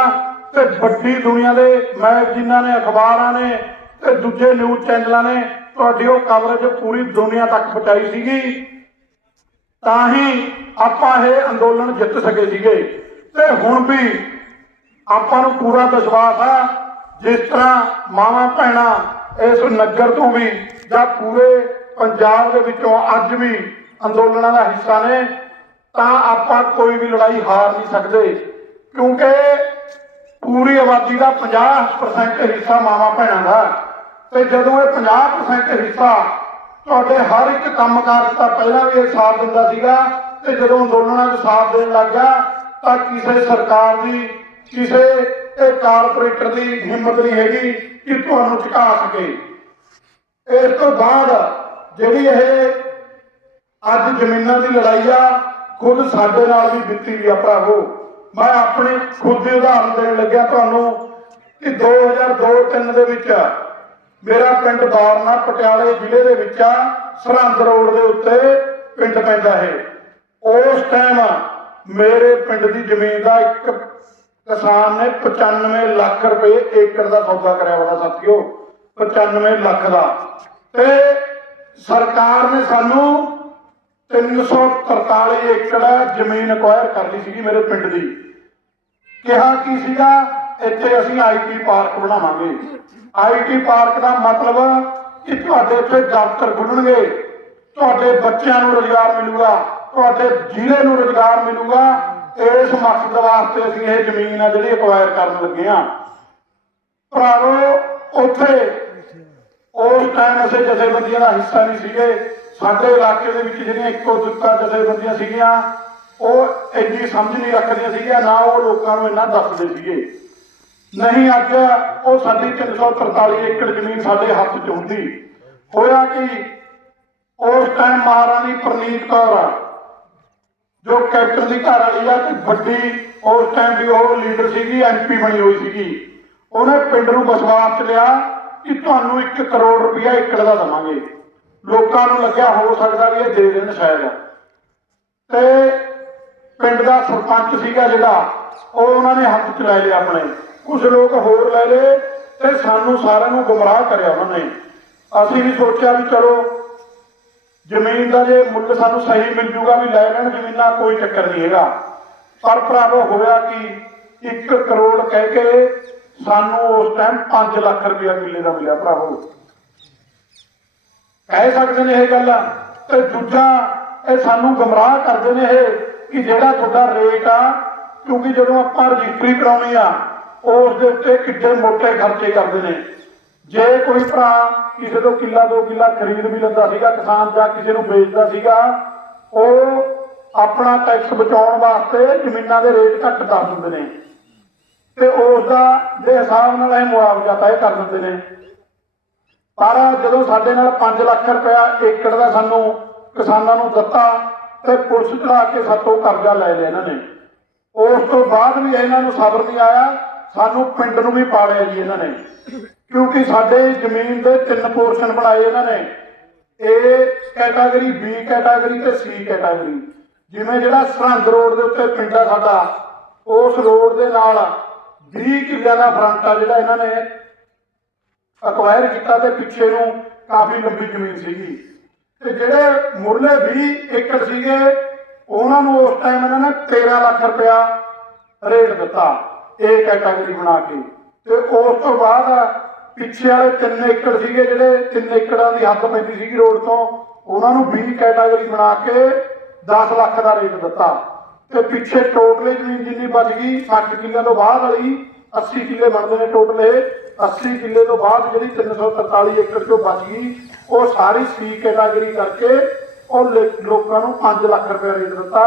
ਤੇ ਵੱਡੀ ਦੁਨੀਆ ਦੇ ਮੈਗਜ਼ੀਨਾਂ ਨੇ ਅਖਬਾਰਾਂ ਨੇ ਤੇ ਦੂਜੇ ਨਿਊਜ਼ ਚੈਨਲਾਂ ਨੇ, ਤੁਹਾਡੀ ਉਹ ਕਵਰੇਜ ਪੂਰੀ ਦੁਨੀਆ ਤੱਕ ਪਹੁੰਚਾਈ ਸੀਗੀ। ਤਾਂ ਹੀ ਆਪਾਂ ਇਹ ਅੰਦੋਲਨ ਜਿੱਤ ਸਕੇ ਸੀਗੇ। ਤੇ ਹੁਣ ਵੀ ਆਪਾਂ ਨੂੰ ਪੂਰਾ ਵਿਸ਼ਵਾਸ ਆ, ਜਿਸ ਤਰ੍ਹਾਂ ਮਾਵਾਂ ਭੈਣਾਂ ਇਸ ਨਗਰ ਤੋਂ ਵੀ ਜਾਂ ਪੂਰੇ ਪੰਜਾਬ ਦੇ ਵਿੱਚੋਂ ਅੱਜ ਵੀ ਅੰਦੋਲਨਾਂ ਦਾ ਹਿੱਸਾ ਨੇ, ਤਾਂ ਆਪਾਂ ਕੋਈ ਵੀ ਲੜਾਈ ਹਾਰ ਨਹੀਂ ਸਕਦੇ। ਕਿਉਂਕਿ ਪੂਰੀ ਆਬਾਦੀ ਦਾ 50% ਹਿੱਸਾ ਮਾਵਾਂ ਭੈਣਾਂ ਦਾ। ਤੇ ਜਦੋਂ ਇਹ 50% ਹਿੱਸਾ ਤੁਹਾਡੇ ਹਰ ਇੱਕ ਕੰਮਕਾਰ ਦਾ ਪਹਿਲਾਂ ਵੀ ਇਹ ਸਾਥ ਦਿੰਦਾ ਸੀਗਾ, ਤੇ ਜਦੋਂ ਅੰਦੋਲਨਾਂ 'ਚ ਸਾਥ ਦੇਣ ਲੱਗ ਤਾਂ ਕਿਸੇ ਸਰਕਾਰ ਦੀ, ਕਿਸੇ ਇਹ ਕਾਰਪੋਰੇਟਰ ਦੀ ਹਿੰਮਤ ਨਹੀਂ ਹੈਗੀ ਕਿ ਤੁਹਾਨੂੰ ਝੁਕਾ ਸਕੇ। ਇਸ ਤੋਂ ਬਾਅਦ ਜਿਹੜੀ ਇਹ ਅੱਜ ਜ਼ਮੀਨਾਂ ਦੀ ਲੜਾਈ ਆ, ਖੁਦ ਸਾਡੇ ਨਾਲ ਵੀ ਬੀਤੀ ਵੀ ਆ ਭਰਾਵੋ। ਮੈਂ ਆਪਣੀ ਖੁਦ ਦੀ ਉਦਾਹਰਨ ਦੇਣ ਲੱਗਿਆ ਤੁਹਾਨੂੰ ਕਿ 2002-3 ਦੇ ਵਿੱਚ ਮੇਰਾ ਪਿੰਡ ਦੌਰਨਾ ਪਟਿਆਲੇ ਜ਼ਿਲ੍ਹੇ ਦੇ ਵਿੱਚ ਆ, ਸਰਹੰਦ ਰੋਡ ਦੇ ਉੱਤੇ ਪਿੰਡ ਪੈਂਦਾ ਹੈ ਉਸ ਟਾਈਮ ਮੇਰੇ ਪਿੰਡ ਦੀ ਜ਼ਮੀਨ ਦਾ ਇੱਕ ਕਿਸਾਨ ਨੇ 95 ਲੱਖ ਰੁਪਏ ਏਕੜ ਦਾ ਸੌਦਾ ਕਰਿਆ ਹੋਇਆ ਸਾਥੀਓ 95 ਲੱਖ ਦਾ। ਤੇ ਸਰਕਾਰ ਨੇ ਸਾਨੂੰ 343 ਏਕੜ ਜ਼ਮੀਨ ਅਕਵਾਇਰ ਕਰ ਲਈ ਸੀਗੀ ਮੇਰੇ ਪਿੰਡ ਦੀ। ਕਿਹਾ ਕੀ ਸੀਗਾ? ਇੱਥੇ ਅਸੀਂ ਆਈਟੀ ਪਾਰਕ ਬਣਾਵਾਂਗੇ। ਆਈਟੀ ਪਾਰਕ ਦਾ ਮਤਲਬ ਕਿ ਤੁਹਾਡੇ ਇੱਥੇ ਦਫ਼ਤਰ ਖੁੱਲਣਗੇ। ਤੁਹਾਡੇ ਬੱਚਿਆਂ ਨੂੰ ਰੋਜ਼ਗਾਰ ਮਿਲੂਗਾ। ਤੁਹਾਡੇ ਜ਼ਿਲ੍ਹੇ ਨੂੰ ਰੋਜ਼ਗਾਰ ਮਿਲੂਗਾ। ਇਸ ਮਕਸਦ ਵਾਸਤੇ ਅਸੀਂ ਇਹ ਜ਼ਮੀਨ ਆ ਜਿਹੜੀ ਅਕਵਾਇਰ ਕਰਨ ਲੱਗੇ ਆ ਭਰਾਵੋ, ਉੱਥੇ ਉਸ ਟਾਈਮ ਅਸੀਂ ਜਥੇਬੰਦੀਆਂ ਦਾ ਹਿੱਸਾ ਨਹੀਂ ਸੀਗੇ। ਸਾਡੇ ਇਲਾਕੇ ਦੇ ਵਿੱਚ ਜਿਹੜੀਆਂ ਇੱਕੋ ਦੁੱਕਾ ਜਥੇਬੰਦੀਆਂ ਸੀਗੀਆਂ ਉਹ ਇੰਨੀ ਸਮਝ ਨਹੀਂ ਰੱਖਦੀਆਂ ਸੀਗੀਆਂ, ਨਾ ਉਹ ਲੋਕਾਂ ਨੂੰ ਇੰਨਾ ਦੱਸਦੇ ਸੀਗੇ। ਨਹੀਂ ਅੱਜ ਉਹ ਸਾਡੀ 343 ਏਕੜ ਜ਼ਮੀਨ ਸਾਡੇ ਹੱਥ 'ਚ ਹੁੰਦੀ। ਹੋਇਆ ਕਿ? ਉਸ ਟਾਈਮ ਮਹਾਰਾਣੀ ਪ੍ਰਨੀਤ ਕੌਰ, ਜੋ ਕੈਪਟਨ ਦੀ ਘਰ ਵਾਲੀ ਆ ਤੇ ਵੱਡੀ, ਉਸ ਟਾਈਮ ਵੀ ਉਹ ਲੀਡਰ ਸੀਗੀ ਐਮਪੀ ਬਣੀ ਹੋਈ ਸੀਗੀ। ਉਹਨੇ ਪਿੰਡ ਨੂੰ ਬਸਵਾਸ ਚ ਲਿਆ ਕਿ ਤੁਹਾਨੂੰ 1 ਕਰੋੜ ਰੁਪਇਆ ਏਕੜ ਦਾ ਦਵਾਂਗੇ। ਲੋਕਾਂ ਨੂੰ ਲੱਗਿਆ ਹੋ ਸਕਦਾ ਵੀ ਇਹ ਦੇ ਦੇਣ ਸ਼ਾਇਦ। ਤੇ ਪਿੰਡ ਦਾ ਸਰਪੰਚ ਸੀਗਾ ਜਿਹੜਾ, ਉਹ ਉਹਨਾਂ ਨੇ ਹੱਥ ਚ ਲੈ ਲਿਆ ਆਪਣੇ। ਕੁਝ ਲੋਕ ਹੋਰ ਲੈ ਲਏ ਤੇ ਸਾਨੂੰ ਸਾਰਿਆਂ ਨੂੰ ਗੁੰਮਰਾਹ ਕਰਿਆ ਉਹਨਾਂ ਨੇ। ਅਸੀਂ ਵੀ ਸੋਚਿਆ ਵੀ ਚਲੋ, ਜ਼ਮੀਨ ਦਾ ਜੇ ਮੁੱਲ ਸਾਨੂੰ ਸਹੀ ਮਿਲ ਜੂਗਾ ਵੀ ਲੈ ਲੈਣ ਜ਼ਮੀਨਾਂ, ਕੋਈ ਚੱਕਰ ਨਹੀਂ ਹੈਗਾ। ਪਰ ਭਰਾਵੋ, ਹੋਇਆ ਕਿ? 1 ਕਰੋੜ ਕਹਿ ਕੇ ਸਾਨੂੰ ਉਸ ਟਾਈਮ 5 ਲੱਖ ਰੁਪਇਆ ਕਿੱਲੇ ਦਾ ਮਿਲਿਆ ਭਰਾਵੋ। ਕਹਿ ਸਕਦੇ ਨੇ ਇਹ ਗੱਲ, ਤੇ ਦੂਜਾ, ਇਹ ਸਾਨੂੰ ਗਮਰਾਹ ਕਰਦੇ ਨੇ ਇਹ ਕਿ ਜਿਹੜਾ ਤੁਹਾਡਾ ਰੇਟ ਆ, ਕਿਉਂਕਿ ਜਦੋਂ ਆਪਾਂ ਰਜਿਸਟਰੀ ਕਰਾਉਣੀ ਆ, ਉਸ ਦੇ ਉੱਤੇ ਕਿੱਡੇ ਮੋਟੇ ਖਰਚੇ ਕਰਦੇ ਨੇ। ਜੇ ਕੋਈ ਭਰਾ ਕਿਸੇ ਤੋਂ ਕਿੱਲਾ, ਦੋ ਕਿੱਲਾ ਖਰੀਦ ਵੀ ਲੈਂਦਾ ਸੀਗਾ, ਕਿਸਾਨ ਜਾਂ ਕਿਸੇ ਨੂੰ ਵੇਚਦਾ ਸੀਗਾ, ਉਹ ਆਪਣਾ ਟੈਕਸ ਬਚਾਉਣ ਵਾਸਤੇ ਜ਼ਮੀਨਾਂ ਦੇ ਰੇਟ ਘੱਟ ਕਰ ਦਿੰਦੇ ਨੇ। ਤੇ ਉਸ ਦਾ ਦੇ ਹਿਸਾਬ ਨਾਲ ਇਹ ਮੁਆਵਜ਼ਾ ਤੈਅ ਕਰ ਦਿੰਦੇ ਨੇ। ਪਰ ਜਦੋਂ ਸਾਡੇ ਨਾਲ 5 ਲੱਖ ਰੁਪਇਆ ਏਕੜ ਦਾ ਸਾਨੂੰ ਕਿਸਾਨਾਂ ਨੂੰ ਦਿੱਤਾ ਤੇ ਪੁਲਿਸ ਚੜਾ ਕੇ ਸਾਤੋਂ ਕਰਜ਼ਾ ਲੈ ਲਿਆ ਇਹਨਾਂ ਨੇ। ਉਸ ਤੋਂ ਬਾਅਦ ਵੀ ਇਹਨਾਂ ਨੂੰ ਸਬਰ ਨਹੀਂ ਆਇਆ, ਸਾਨੂੰ ਪਿੰਡ ਨੂੰ ਵੀ ਪਾੜਿਆ ਜੀ ਇਹਨਾਂ ਨੇ। ਕਿਉਂਕਿ ਸਾਡੇ ਜ਼ਮੀਨ ਦੇ ਤਿੰਨ ਪੋਰਸ਼ਨ ਬਣਾਏ ਇਹਨਾਂ ਨੇ। ਏ ਕੈਟਾਗਰੀ ਬੀ ਕੈਟਾਗਰੀ ਤੇ ਸੀ ਕੈਟਾਗਰੀ ਜਿਵੇਂ ਜਿਹੜਾ ਸਰਹੰਦ ਰੋਡ ਦੇ ਉੱਤੇ ਪਿੰਡ ਆ ਸਾਡਾ, ਉਸ ਰੋਡ ਦੇ ਨਾਲ 20 ਕਿੱਲਿਆਂ ਦਾ ਫਰੰਟ ਆ ਜਿਹੜਾ ਇਹਨਾਂ ਨੇ ਅਕਵਾਇਰ ਕੀਤਾ ਤੇ ਪਿੱਛੇ ਨੂੰ ਕਾਫੀ ਲੰਬੀ ਜ਼ਮੀਨ ਸੀਗੀ। ਤੇ ਜਿਹੜੇ ਮੁਰਲੇ 20 ਏਕੜ ਸੀਗੇ, ਉਹਨਾਂ ਨੂੰ ਉਸ ਟਾਈਮ ਇਹਨਾਂ ਨੇ 13 ਲੱਖ ਰੁਪਇਆ ਰੇਟ ਦਿੱਤਾ, ਇਹ ਕੈਟਾਗਰੀ ਬਣਾ ਕੇ। ਤੇ ਉਸ ਤੋਂ ਬਾਅਦ ਪਿੱਛੇ ਵਾਲੇ 3 ਏਕੜ ਸੀਗੇ, ਜਿਹੜੇ 3 ਏਕੜਾਂ ਦੀ ਹੱਦ ਪੈਂਦੀ ਸੀਗੀ ਰੋਡ ਤੋਂ, ਉਹਨਾਂ ਨੂੰ 20 ਕੈਟਾਗਰੀ ਬਣਾ ਕੇ 10 ਲੱਖ ਦਾ ਰੇਟ ਦਿੱਤਾ। ਤੇ ਪਿੱਛੇ ਟੋਟਲ ਜ਼ਮੀਨ ਜਿੰਨੀ ਬਚ ਗਈ 60 ਕਿੱਲੇ ਤੋਂ ਬਾਅਦ ਵਾਲੀ 80 ਕਿੱਲੇ ਬਣਦੇ ਨੇ ਟੋਟਲ। ਇਹ 80 ਕਿੱਲੇ ਤੋਂ ਬਾਅਦ ਜਿਹੜੀ 343 ਏਕੜ ਚੋਂ ਬਚ ਗਈ, ਉਹ ਸਾਰੀ ਸੀ ਕੈਟਾਗਰੀ ਕਰਕੇ ਉਹ ਲੋਕਾਂ ਨੂੰ 5 ਲੱਖ ਰੁਪਏ ਰੇਟ ਦਿੱਤਾ,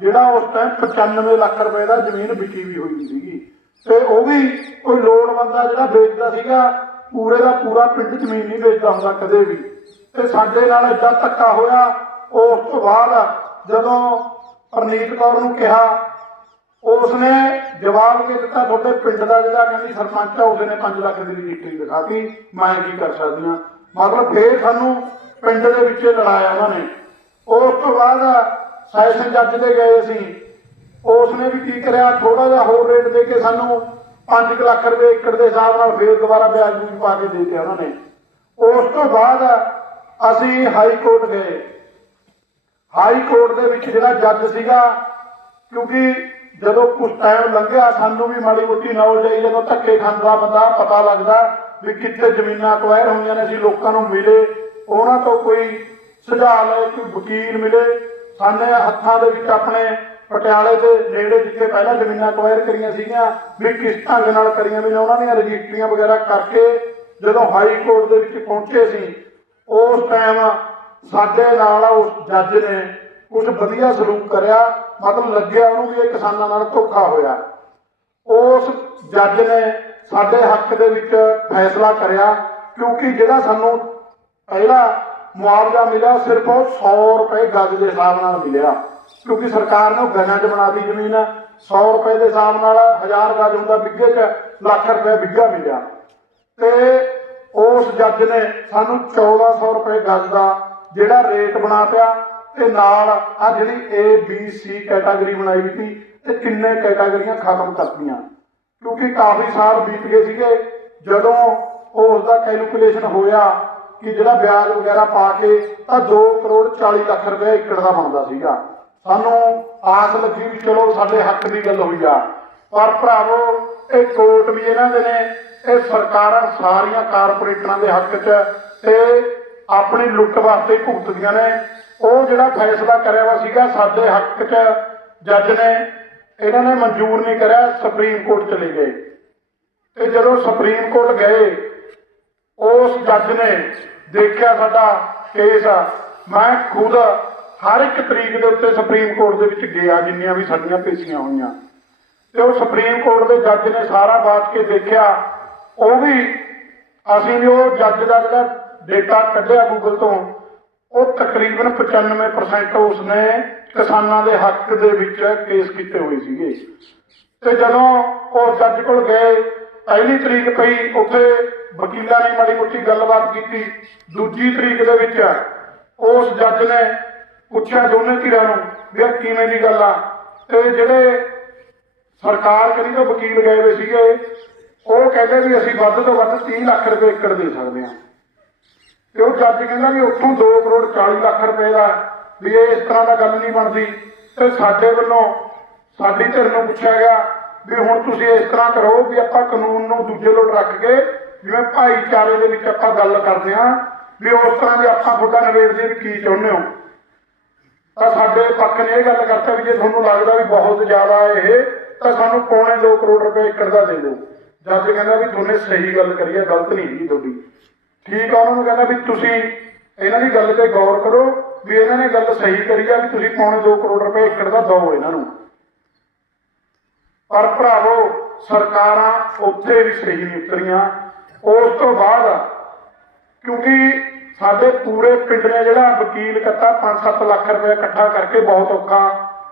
ਜਿਹੜਾ ਉਸ ਟਾਈਮ 95 ਲੱਖ ਰੁਪਏ ਦਾ ਜ਼ਮੀਨ ਵਿਕੀ ਵੀ ਹੋਈ ਸੀਗੀ। ਤੇ ਉਹ ਵੀ ਕੋਈ ਲੋੜ ਬੰਦਾ ਜਿਹੜਾ ਵੇਚਦਾ ਸੀਗਾ, ਪੂਰੇ ਦਾ ਪੂਰਾ ਪਿੰਡ ਜ਼ਮੀਨ ਨਹੀਂ ਵੇਚਦਾ ਹੁੰਦਾ ਕਦੇ ਵੀ। ਤੇ ਸਾਡੇ ਨਾਲ ਏਦਾਂ ਧੱਕਾ ਹੋਇਆ, ਉਸ ਤੋਂ ਬਾਅਦ ਜਦੋਂ ਪਰਨੀਤ ਕੌਰ ਨੂੰ ਕਿਹਾ ਉਸਨੇ ਜਵਾਬ ਦੇ ਦਿੱਤਾ, ਤੁਹਾਡੇ ਪਿੰਡ ਦਾ ਜਿਹੜਾ ਕਹਿੰਦੀ ਸਰਪੰਚ ਆ, ਉਸਨੇ 5 ਲੱਖ ਦੀ ਰਜਿਸਟਰੀ ਦਿਖਾਤੀ ਮੈਂ ਕੀ ਕਰ ਸਕਦੀ ਹਾਂ? ਮਤਲਬ ਫੇਰ ਸਾਨੂੰ ਪਿੰਡ ਦੇ ਵਿੱਚ ਲੜਾਇਆ ਉਹਨਾਂ ਨੇ। ਉਸ ਤੋਂ ਬਾਅਦ ਸੈਸ਼ਨ ਜੱਜ ਦੇ ਗਏ ਅਸੀਂ ਉਸਨੇ ਵੀ ਕੀ ਕਰਿਆ? ਥੋੜਾ ਜਿਹਾ ਹੋਰ ਰੇਟ ਦੇ ਕੇ ਸਾਨੂੰ 5 ਲੱਖ ਰੁਪਏ ਏਕੜ ਦੇ ਹਿਸਾਬ ਨਾਲ ਫੇਰ ਦੁਬਾਰਾ ਵਿਆਜ ਵੀ ਪਾ ਕੇ ਦੇ ਦਿੱਤੇ ਉਹਨਾਂ ਨੇ। ਉਸ ਤੋਂ ਬਾਅਦ ਅਸੀਂ ਹਾਈ ਕੋਰਟ ਗਏ। ਹਾਈ ਕੋਰਟ ਦੇ ਵਿੱਚ ਜਿਹੜਾ ਜੱਜ ਸੀਗਾ, ਕਿਉਂਕਿ ਜਦੋਂ ਕੁਝ ਟਾਈਮ ਲੰਘਿਆ, ਸਾਨੂੰ ਵੀ ਮਾੜੀ ਮੋਟੀ ਨੌਲੇਜ ਆਈ ਜਦੋਂ ਧੱਕੇ ਖਾਂਦਾ ਬੰਦਾ, ਪਤਾ ਲੱਗਦਾ ਵੀ ਕਿੱਥੇ ਜ਼ਮੀਨਾਂ ਅਕਵਾਇਰ ਹੋਈਆਂ ਨੇ, ਅਸੀਂ ਲੋਕਾਂ ਨੂੰ ਮਿਲੇ। ਉਹਨਾਂ ਤੋਂ ਕੋਈ ਸੁਝਾਅ ਲਏ, ਕੋਈ ਵਕੀਲ ਮਿਲੇ। ਸਾਨੇ ਹੱਥਾਂ ਦੇ ਵਿੱਚ ਆਪਣੇ ਪਟਿਆਲੇ ਦੇ ਨੇੜੇ ਜਿੱਥੇ ਪਹਿਲਾਂ ਜ਼ਮੀਨਾਂ ਅਕਵਾਇਰ ਕਰੀਆਂ ਸੀਗੀਆਂ, ਵੀ ਕਿਸ ਢੰਗ ਨਾਲ ਕਰੀਆਂ ਵੀ ਨੇ। ਉਹਨਾਂ ਦੀਆਂ ਰਜਿਸਟਰੀਆਂ ਵਗੈਰਾ ਕਰਕੇ ਜਦੋਂ ਹਾਈ ਕੋਰਟ ਦੇ ਵਿੱਚ ਪਹੁੰਚੇ ਸੀ, ਉਸ ਟਾਈਮ ਸਾਡੇ ਨਾਲ ਉਸ ਜੱਜ ਨੇ ਕੁਝ ਵਧੀਆ ਸਲੂਕ ਕਰਿਆ, ਮਤਲਬ ਲੱਗਿਆ ਉਹਨੂੰ ਵੀ ਇਹ ਕਿਸਾਨਾਂ ਨਾਲ ਧੋਖਾ ਹੋਇਆ। ਉਸ ਜੱਜ ਨੇ ਸਾਡੇ ਹੱਕ ਦੇ ਵਿੱਚ ਫੈਸਲਾ ਕਰਿਆ, ਕਿਉਂਕਿ ਜਿਹੜਾ ਸਾਨੂੰ ਪਹਿਲਾ ਮੁਆਵਜ਼ਾ ਮਿਲਿਆ, ਸਿਰਫ 100 ਰੁਪਏ ਗੱਜ ਦੇ ਹਿਸਾਬ ਨਾਲ ਮਿਲਿਆ। ਕਿਉਂਕਿ ਸਰਕਾਰ ਨੇ ਉਹ ਗਜਾਂ 'ਚ ਬਣਾਤੀ ਜ਼ਮੀਨ 100 ਰੁਪਏ ਦੇ ਹਿਸਾਬ ਨਾਲ 1000 ਗੱਜ ਹੁੰਦਾ ਬਿੱਗੇ 'ਚ ਲੱਖ ਰੁਪਏ ਬਿੱਗਾ ਮਿਲਿਆ। ਤੇ ਉਸ ਜੱਜ ਨੇ ਸਾਨੂੰ 1400 ਰੁਪਏ ਗੱਜ ਦਾ ਜਿਹੜਾ ਰੇਟ ਬਣਾਤਿਆ ਤੇ ਨਾਲ ਆ ਜਿਹੜੀ A, B, C ਕੈਟਾਗਰੀ ਬਣਾਈ ਸੀ, ਤੇ ਕਿੰਨੇ ਕੈਟਾਗਰੀਆਂ ਖਤਮ ਕਰਤੀਆਂ। ਕਿਉਂਕਿ ਕਾਫੀ ਸਾਲ ਬੀਤ ਗਏ ਸੀਗੇ, ਜਦੋਂ ਉਸ ਦਾ ਕੈਲਕੂਲੇਸ਼ਨ ਹੋਇਆ ਕਿ ਜਿਹੜਾ ਵਿਆਜ ਵਗੈਰਾ ਪਾ ਕੇ ਤਾਂ 2 ਕਰੋੜ 40 ਲੱਖ ਰੁਪਏ ਏਕੜ ਦਾ ਬਣਦਾ ਸੀਗਾ। ਸਾਨੂੰ ਆਸ ਲੱਗੀ ਵੀ ਚਲੋ ਸਾਡੇ ਹੱਕ ਦੀ ਗੱਲ ਹੋਈ ਆ। ਪਰ ਭਰਾਵੋ, ਇਹ ਕੋਰਟ ਵੀ ਇਹਨਾਂ ਦੇ ਨੇ, ਇਹ ਸਰਕਾਰਾਂ ਸਾਰੀਆਂ ਕਾਰਪੋਰੇਟਰਾਂ ਦੇ ਹੱਕ 'ਚ ਤੇ ਆਪਣੀ ਲੁੱਟ ਵਾਸਤੇ ਭੁਗਤਦੀਆਂ ਨੇ। ਉਹ ਜਿਹੜਾ ਫੈਸਲਾ ਕਰਿਆ ਵਾ ਸੀਗਾ, ਸਾਡੇ ਹੱਕ 'ਚ ਜੱਜ ਨੇ, ਇਹਨਾਂ ਨੇ ਮਨਜ਼ੂਰ ਨਹੀਂ ਕਰਿਆ, ਸੁਪਰੀਮ ਕੋਰਟ ਚਲੇ ਗਏ। ਤੇ ਜਦੋਂ ਸੁਪਰੀਮ ਕੋਰਟ ਗਏ, ਉਸ ਜੱਜ ਨੇ ਦੇਖਿਆ ਸਾਡਾ ਕੇਸ ਮੈਂ ਖੁਦ ਹਰ ਇੱਕ ਤਰੀਕ ਦੇ ਉੱਤੇ ਸੁਪਰੀਮ ਕੋਰਟ ਦੇ ਵਿੱਚ ਗਿਆ, ਜਿੰਨੀਆਂ ਵੀ ਸਾਡੀਆਂ ਪੇਸ਼ੀਆਂ ਹੋਈਆਂ। ਤੇ ਉਹ ਸੁਪਰੀਮ ਕੋਰਟ ਦੇ ਜੱਜ ਨੇ ਸਾਰਾ ਬਾਤ ਕੇ ਦੇਖਿਆ। ਉਹ ਵੀ ਅਸੀਂ ਵੀ ਉਹ ਜੱਜ ਦਾ ਜਿਹੜਾ ਡੇਟਾ ਕੱਢਿਆ ਗੂਗਲ ਤੋਂ, ਉਹ ਤਕਰੀਬਨ 95% ਉਸਨੇ ਕਿਸਾਨਾਂ ਦੇ ਹੱਕ ਦੇ ਵਿੱਚ ਕੇਸ ਕੀਤੇ ਹੋਏ ਸੀਗੇ। ਤੇ ਜਦੋਂ ਉਹ ਜੱਜ ਕੋਲ ਗਏ, ਪਹਿਲੀ ਤਰੀਕ ਪਈ, ਉੱਥੇ ਵਕੀਲਾਂ ਨੇ ਮਾੜੀ ਮੋਟੀ ਗੱਲਬਾਤ ਕੀਤੀ। ਦੂਜੀ ਤਰੀਕ ਦੇ ਵਿੱਚ ਉਸ ਜੱਜ ਨੇ ਪੁੱਛਿਆ ਦੋਨੇ ਧਿਰਾਂ ਨੂੰ ਵੀ ਇਹ ਕਿਵੇਂ ਦੀ ਗੱਲ ਆ। ਤੇ ਜਿਹੜੇ ਸਰਕਾਰ ਕਹਿੰਦੀ ਤੋਂ ਵਕੀਲ ਗਏ ਹੋਏ ਸੀਗੇ, ਉਹ ਕਹਿੰਦੇ ਵੀ ਅਸੀਂ ਵੱਧ ਤੋਂ ਵੱਧ 30 ਲੱਖ ਰੁਪਏ ਏਕੜ ਦੇ ਸਕਦੇ ਹਾਂ। ਤੇ ਉਹ ਜੱਜ ਕਹਿੰਦਾ ਵੀ ਉੱਥੋਂ 2 ਕਰੋੜ 40 ਲੱਖ ਰੁਪਏ ਦਾ ਵੀ ਇਹ ਇਸ ਤਰ੍ਹਾਂ ਦਾ ਗੱਲ ਨਹੀਂ ਬਣਦੀ। ਤੇ ਸਾਡੇ ਵੱਲੋਂ, ਸਾਡੀ ਧਿਰ ਨੂੰ ਪੁੱਛਿਆ ਗਿਆ ਵੀ ਹੁਣ ਤੁਸੀਂ ਇਸ ਤਰ੍ਹਾਂ ਕਰੋ ਵੀ ਆਪਾਂ ਕਾਨੂੰਨ ਨੂੰ ਦੂਜੇ ਲੋਟ ਰੱਖ ਕੇ ਜਿਵੇਂ ਭਾਈਚਾਰੇ ਦੇ ਵਿੱਚ ਆਪਾਂ ਗੱਲ ਕਰਦੇ ਹਾਂ ਵੀ ਉਸ ਤਰ੍ਹਾਂ ਦੇ ਆਪਾਂ ਤੁਹਾਡਾ ਨਿਬੇੜਦੇ ਵੀ ਕੀ ਚਾਹੁੰਦੇ ਹੋ। ਤਾਂ ਸਾਡੇ ਪੱਖ ਨੇ ਇਹ ਗੱਲ ਕਰਤਾ ਵੀ ਜੇ ਤੁਹਾਨੂੰ ਲੱਗਦਾ ਵੀ ਬਹੁਤ ਜ਼ਿਆਦਾ ਇਹ, ਤਾਂ ਸਾਨੂੰ ਪੌਣੇ 2 ਕਰੋੜ ਰੁਪਏ ਏਕੜ ਦਾ ਦੇ ਦਿਓ। ਜੱਜ ਕਹਿੰਦਾ ਵੀ ਤੁਹਾਨੇ ਸਹੀ ਗੱਲ ਕਰੀ ਹੈ ਗਲਤ ਨਹੀਂ ਜੀ ਤੁਹਾਡੀ। ਠੀਕ ਆ, ਉਹਨਾਂ ਨੂੰ ਕਹਿੰਦਾ ਵੀ ਤੁਸੀਂ ਇਹਨਾਂ ਦੀ ਗੱਲ ਤੇ ਗੌਰ ਕਰੋ, ਵੀ ਇਹਨਾਂ ਨੇ ਗੱਲ ਸਹੀ ਕਰੀ ਆ, ਵੀ ਤੁਸੀਂ ਪੌਣੇ 2 ਕਰੋੜ ਰੁਪਏ ਏਕੜ ਦਾ ਦਿਓ ਇਹਨਾਂ ਨੂੰ। ਪਰ ਭਰਾਵੋ, ਸਰਕਾਰਾਂ ਉੱਥੇ ਵੀ ਸਹੀ ਨਹੀਂ ਉਤਰੀਆਂ। ਉਸ ਤੋਂ ਬਾਅਦ, ਕਿਉਂਕਿ ਸਾਡੇ ਪੂਰੇ ਪਿੰਡ ਨੇ ਜਿਹੜਾ ਵਕੀਲ ਕੱਟਾ 5-7 ਲੱਖ ਰੁਪਏ ਇਕੱਠਾ ਕਰਕੇ ਬਹੁਤ ਔਖਾ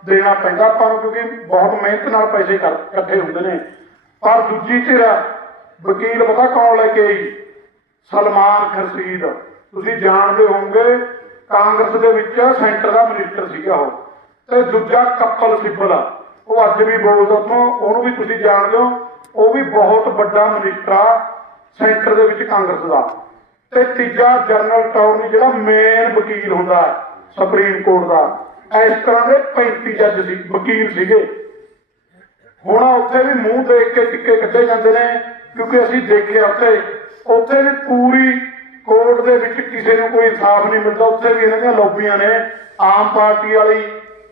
ਦੇਣਾ ਪੈਂਦਾ ਆਪਾਂ ਨੂੰ ਕਿਉਂਕਿ ਬਹੁਤ ਮਿਹਨਤ ਨਾਲ ਪੈਸੇ ਇਕੱਠੇ ਹੁੰਦੇ ਨੇ। ਪਰ ਦੂਜੀ ਧਿਰ ਵਕੀਲ ਪਤਾ ਕੌਣ ਲੈ ਕੇ ਆਈ? ਸਲਮਾਨ ਖਰਸੀਦ ਤੁਸੀਂ ਜਾਣਦੇ ਹੋਵੋਗੇ, ਕਾਂਗਰਸ ਦੇ ਵਿੱਚ ਸੈਂਟਰ ਦਾ ਮਿਨਿਸਟਰ ਸੀਗਾ ਉਹ। ਤੇ ਦੂਜਾ ਕਪਲ ਸਿੱਬਲ ਉਹ ਅੱਜ ਵੀ ਬੋਲਦਾ ਉੱਥੋਂ, ਉਹਨੂੰ ਵੀ ਤੁਸੀਂ ਜਾਣਦੇ ਹੋ, ਉਹ ਵੀ ਬਹੁਤ ਵੱਡਾ ਮਿਨਿਸਟਰ ਆ ਸੈਂਟਰ ਦੇ ਵਿੱਚ ਕਾਂਗਰਸ ਦਾ। ਤੇ ਤੀਜਾ ਜਨਰਲ ਟੌਰਨੀ ਜਿਹੜਾ ਮੇਨ ਵਕੀਲ ਹੁੰਦਾ ਸੁਪਰੀਮ ਕੋਰਟ ਦਾ। ਇਸ ਤਰ੍ਹਾਂ ਦੇ 35 ਜੱਜ ਸੀ, ਵਕੀਲ ਸੀਗੇ। ਹੁਣ ਉੱਥੇ ਵੀ ਮੂੰਹ ਦੇਖ ਕੇ ਟਿੱਕੇ ਕੱਢੇ ਜਾਂਦੇ ਨੇ, ਕਿਉਂਕਿ ਅਸੀਂ ਦੇਖਿਆ ਉੱਥੇ ਉੱਥੇ ਵੀ ਪੂਰੀ ਕੋਰਟ ਦੇ ਵਿੱਚ ਕਿਸੇ ਨੂੰ ਕੋਈ ਇਨਸਾਫ ਨਹੀਂ ਮਿਲਦਾ। ਉੱਥੇ ਵੀ ਇਹਨਾਂ ਦੀਆਂ ਲੌਬੀਆਂ ਨੇ। ਆਮ ਪਾਰਟੀ ਵਾਲੀ